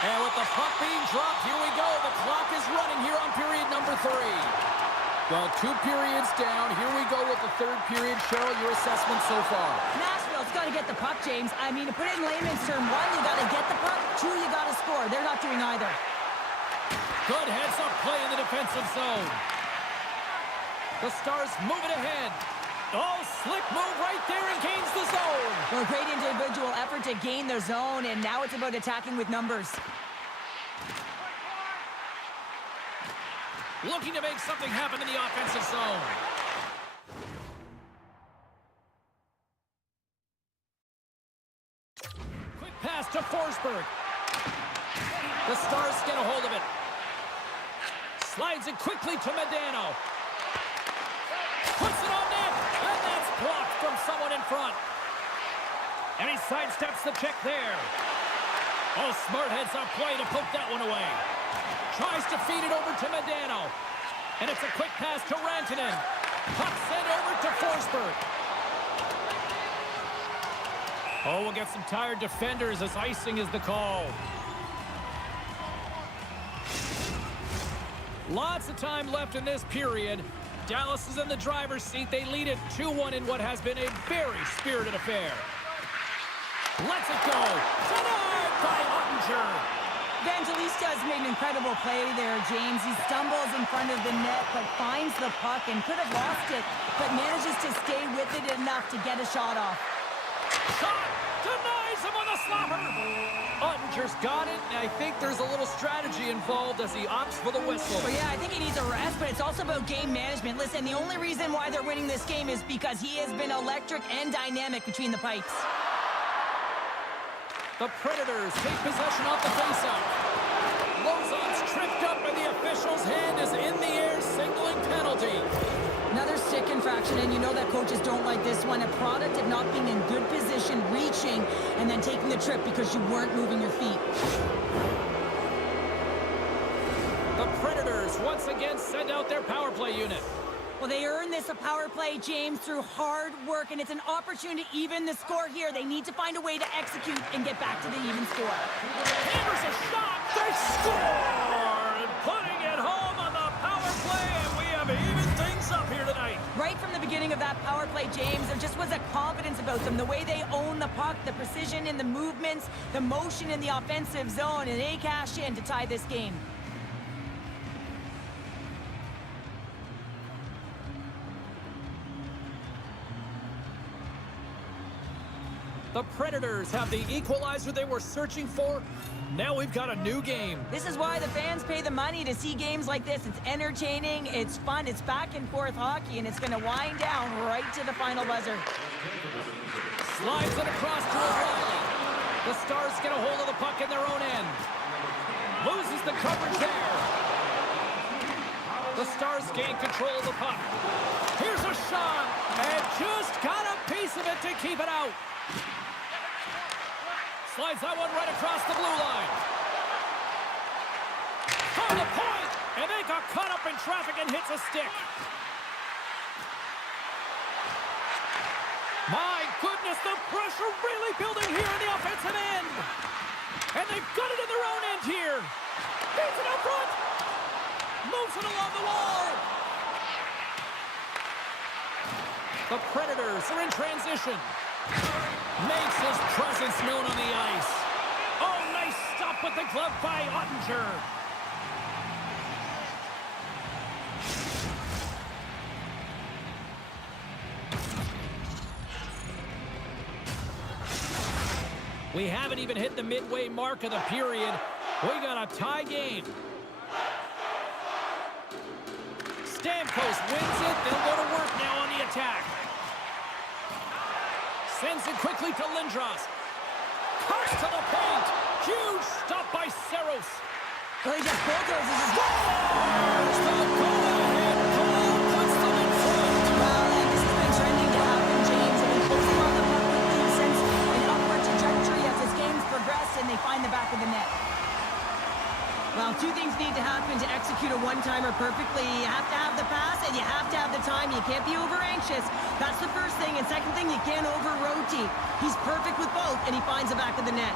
And with the puck being dropped, here we go. The clock is running here on period number 3. Well, 2 periods down. Here we go with the third period. Cheryl, your assessment so far? Nashville's got to get the puck, James. I mean, to put it in layman's term, 1, you got to get the puck. 2, you got to score. They're not doing either. Good heads-up play in the defensive zone. The Stars move it ahead. Oh, slick move right there and gains the zone. Well, great individual effort to gain the zone, and now it's about attacking with numbers. Looking to make something happen in the offensive zone. Quick pass to Forsberg. The Stars get a hold of it. Slides it quickly to Medano. Puts it on net, and that's blocked from someone in front. And he sidesteps the check there. Oh, smart heads up play to poke that one away. Tries to feed it over to Medano. And it's a quick pass to Rantanen. Puck sent over to Forsberg. Oh, we'll get some tired defenders as icing is the call. Lots of time left in this period. Dallas is in the driver's seat. They lead it 2-1 in what has been a very spirited affair. Lets it go. Denied by Ottinger. Evangelista's made an incredible play there, James. He stumbles in front of the net, but finds the puck and could have lost it, but manages to stay with it enough to get a shot off. Shot! Denies him with a slapper! Ottinger's got it, and I think there's a little strategy involved as he opts for the whistle. Well, yeah, I think he needs a rest, but it's also about game management. Listen, the only reason why they're winning this game is because he has been electric and dynamic between the pipes. The Predators take possession off the faceoff. Lozon's tripped up, and the official's hand is in the air, signaling penalty. Another stick infraction, and you know that coaches don't like this one. A product of not being in good position, reaching, and then taking the trip because you weren't moving your feet. The Predators once again send out their power play unit. Well, they earn this a power play, James, through hard work, and it's an opportunity to even the score here. They need to find a way to execute and get back to the even score. Hammers a shot. They score! And putting it home on the power play, and we have even things up here tonight. Right from the beginning of that power play, James, there just was a confidence about them. The way they own the puck, the precision in the movements, the motion in the offensive zone, and they cash in to tie this game. The Predators have the equalizer they were searching for. Now we've got a new game. This is why the fans pay the money to see games like this. It's entertaining, it's fun, it's back and forth hockey, and it's going to wind down right to the final buzzer. Slides it across to O'Reilly. The Stars get a hold of the puck in their own end. Loses the coverage there. The Stars gain control of the puck. Here's a shot, and just got a piece of it to keep it out. Slides that one right across the blue line. Found the point, and they got caught up in traffic and hits a stick. My goodness, the pressure really building here in the offensive end. And they've got it in their own end here. Beats it out front. Moves it along the wall. The Predators are in transition. Makes his presence known on the ice. Oh, nice stop with the glove by Ottinger. We haven't even hit the midway mark of the period. We got a tie game. Stamkos wins it. They'll go to work now on the attack. Sends it quickly to Lindros. Cuts to the paint. Huge stop by Saros. Well, he just bulldozes his Scores the go-ahead goal. Puts them in front. Well, and this has been trending to happen, James. And he puts them on the puck quickly since an upward trajectory as his games progress, and they find the back of the net. Well, two things need to happen to execute a one-timer perfectly. You have to have the pass, and you have to have the time. You can't be over-anxious. That's the first thing. And second thing, you can't over-rotate. He's perfect with both, and he finds the back of the net.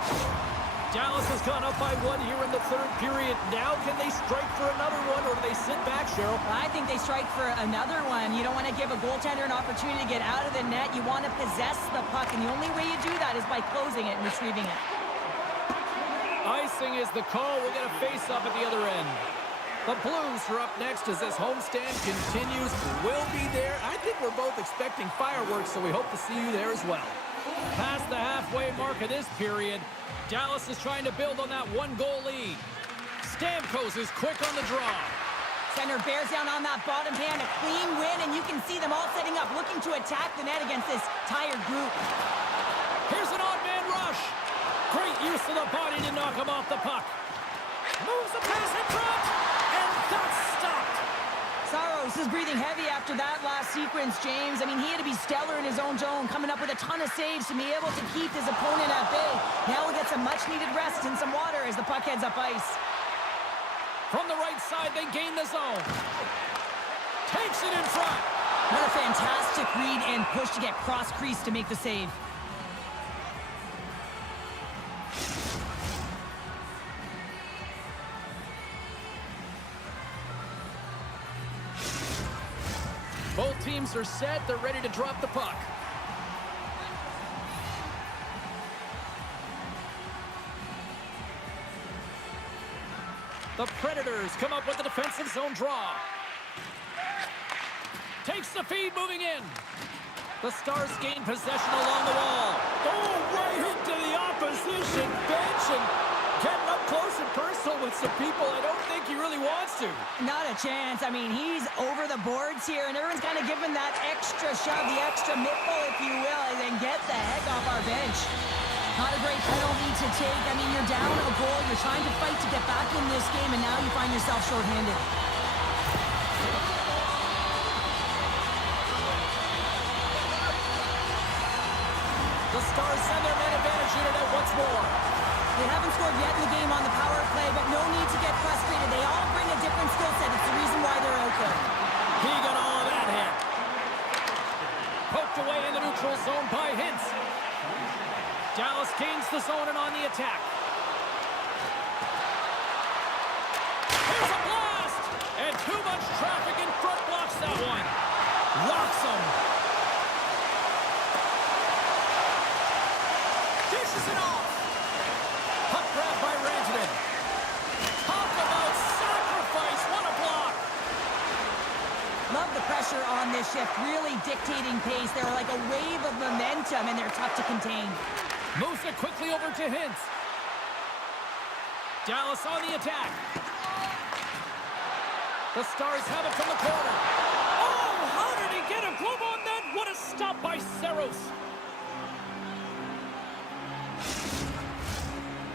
Dallas has gone up by one here in the third period. Now can they strike for another one, or do they sit back, Cheryl? I think they strike for another one. You don't want to give a goaltender an opportunity to get out of the net. You want to possess the puck, and the only way you do that is by closing it and retrieving it. Icing is the call. We'll get a face-up at the other end. The Blues are up next as this homestand continues. We'll be there. I think we're both expecting fireworks, so we hope to see you there as well. Past the halfway mark of this period, Dallas is trying to build on that one-goal lead. Stamkos is quick on the draw. Center bears down on that bottom hand, a clean win, and you can see them all setting up, looking to attack the net against this tired group. Here's an odd man rush. Great use of the body to knock him off the puck. Moves the pass in front, and that's stopped. Saros is breathing heavy after that last sequence, James. I mean, he had to be stellar in his own zone, coming up with a ton of saves to be able to keep his opponent at bay. Now he'll get some much-needed rest and some water as the puck heads up ice. From the right side, they gain the zone. Takes it in front. What a fantastic read and push to get cross-crease to make the save. Both teams are set. They're ready to drop the puck. The Predators come up with a defensive zone draw. Takes the feed, moving in. The Stars gain possession along the wall. Oh, right into the opposition bench and getting up close and personal with some people I don't think he really wants to. Not a chance. I mean, he's over the boards here, and everyone's kind of giving that extra shove, the extra nipple, if you will, and then get the heck off our bench. Not a great penalty to take. I mean, you're down a goal. You're trying to fight to get back in this game, and now you find yourself shorthanded. The Stars send their man advantage unit out once more. They haven't scored yet in the game on the power play, but no need to get frustrated. They all bring a different skill set. It's the reason why they're out there. He got all of that hit. Poked away in the neutral zone by Hintz. Dallas gains the zone and on the attack. Here's a blast! And too much traffic in front blocks that one. Rocks him. Dishes it off. Puck grab by Rantanen. Talk about sacrifice. What a block. Love the pressure on this shift, really dictating pace. They're like a wave of momentum, and they're tough to contain. Moves it quickly over to Hintz. Dallas on the attack. The Stars have it from the corner. Oh, how did he get a glove on that? What a stop by Saros.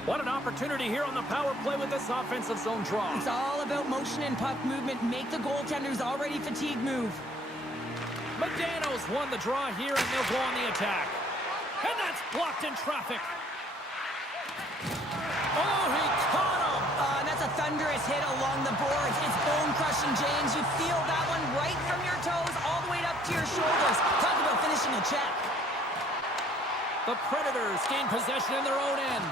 What an opportunity here on the power play with this offensive zone draw. It's all about motion and puck movement. Make the goaltender's already fatigued move. Medano's won the draw here, and they'll go on the attack. And that's blocked in traffic. Oh, he caught him. And that's a thunderous hit along the boards. It's bone-crushing, James. You feel that one right from your toes all the way up to your shoulders. Talk about finishing a check. The Predators gain possession in their own end.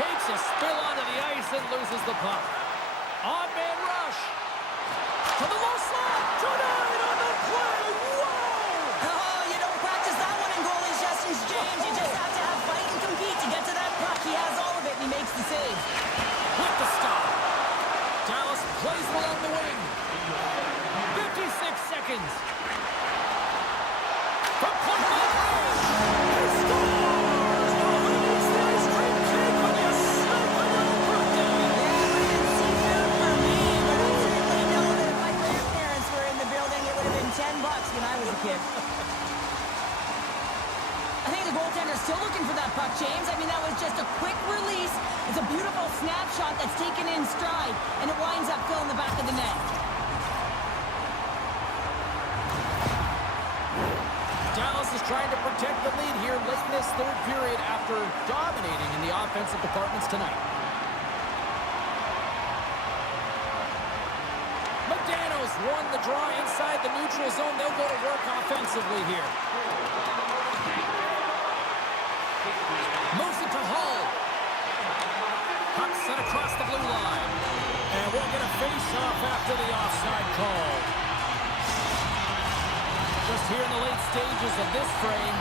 Takes a spill onto the ice and loses the puck. On-man rush. To the low slot. Tonight on the play. Whoa! Oh, you don't practice that one in goalie sessions, James. You just have to have fight and compete to get to that puck. He has all of it, and he makes the save. With the stop. Dallas plays along the wing. 56 seconds. From point blank range. He scores! Oh, who needs the ice cream cake when you snipe on your birthday? Yeah, it would have been seafood for me, but I certainly know that if my grandparents were in the building, it would have been $10 when I was a kid. I think the goaltender's still looking for that puck, James. I mean, that was just a quick release. It's a beautiful snapshot that's taken in stride, and it winds up filling the back of the net. Dallas is trying to protect the lead here late in this third period after dominating in the offensive departments tonight. Medano's won the draw inside the neutral zone. They'll go to work offensively here. Moves it to Hull. Puck sent across the blue line. And we'll get a face-off after the offside call. Just here in the late stages of this frame,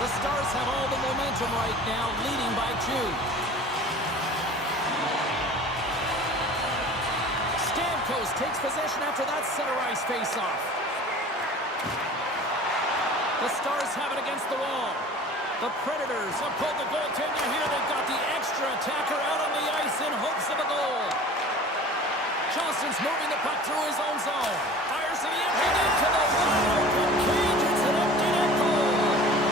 the Stars have all the momentum right now, leading by 2. Stamkos takes possession after that center ice face-off. The Stars have it against the wall. The Predators have pulled the goaltender here. They've got the extra attacker out on the ice in hopes of a goal. Johnson's moving the puck through his own zone. Fires to the empty net to the wide open cage. It's an empty net goal.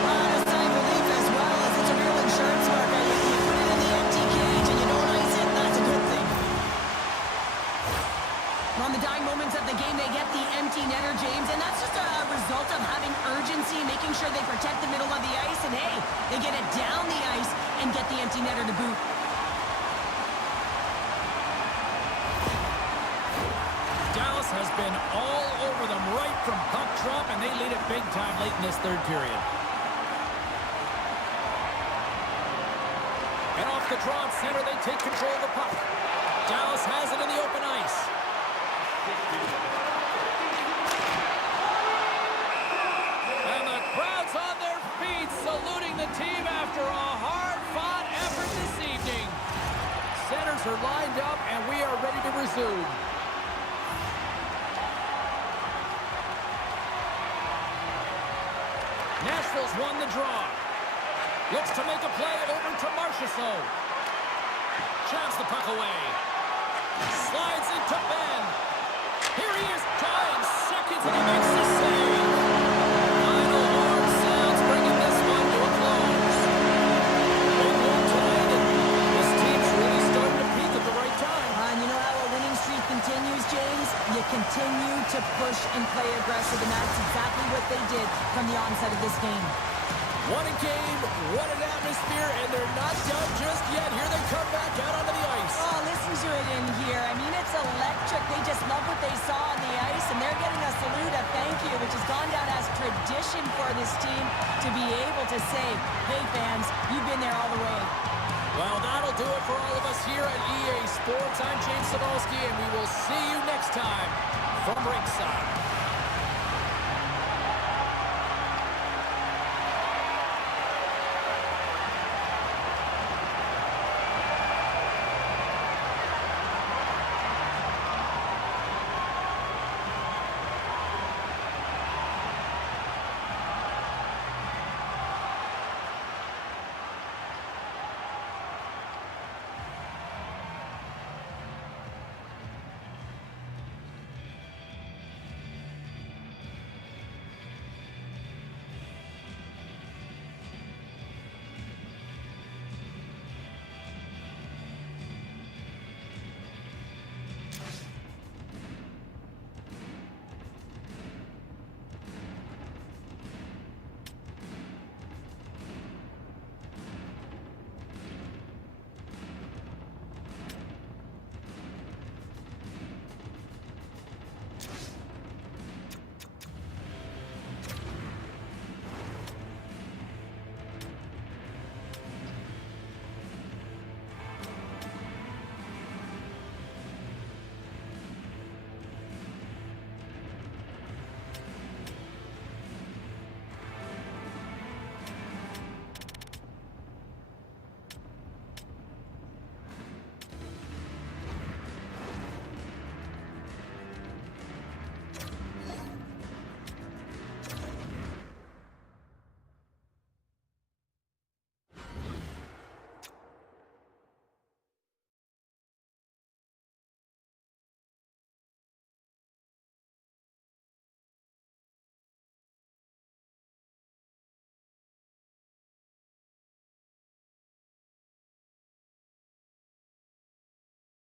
A sigh of relief as well, as it's a real insurance marker. You put it in the empty cage and you don't ice it, that's a good thing. On the dying moments of the game, they get the empty making sure they protect the middle of the ice, and hey, they get it down the ice and get the empty netter to boot. Dallas has been all over them right from puck drop, and they lead it big time late in this third period. And off the draw at center, they take control of the puck. Dallas has it in the open ice. And the crowd's on their feet, saluting the team after a hard-fought effort this evening. Centers are lined up, and we are ready to resume. Nashville's won the draw. Looks to make a play over to Marchessault. Shoves the puck away. Slides into Ben. Here he is, tying seconds, and he makes the save. Final horn sounds, bringing this one to a close. 1-1 tonight, and this team's really starting to peak at the right time. And you know how a winning streak continues, James? You continue to push and play aggressive, and that's exactly what they did from the onset of this game. What a game, what an atmosphere, and they're not done just yet. Here they come back out onto the ice. Oh, listen to it in here. I mean, it's electric. They just love what they saw on the ice, and they're getting a salute, a thank you, which has gone down as tradition for this team to be able to say, hey, fans, you've been there all the way. Well, that'll do it for all of us here at EA Sports. I'm James Cybulski, and we will see you next time from ringside.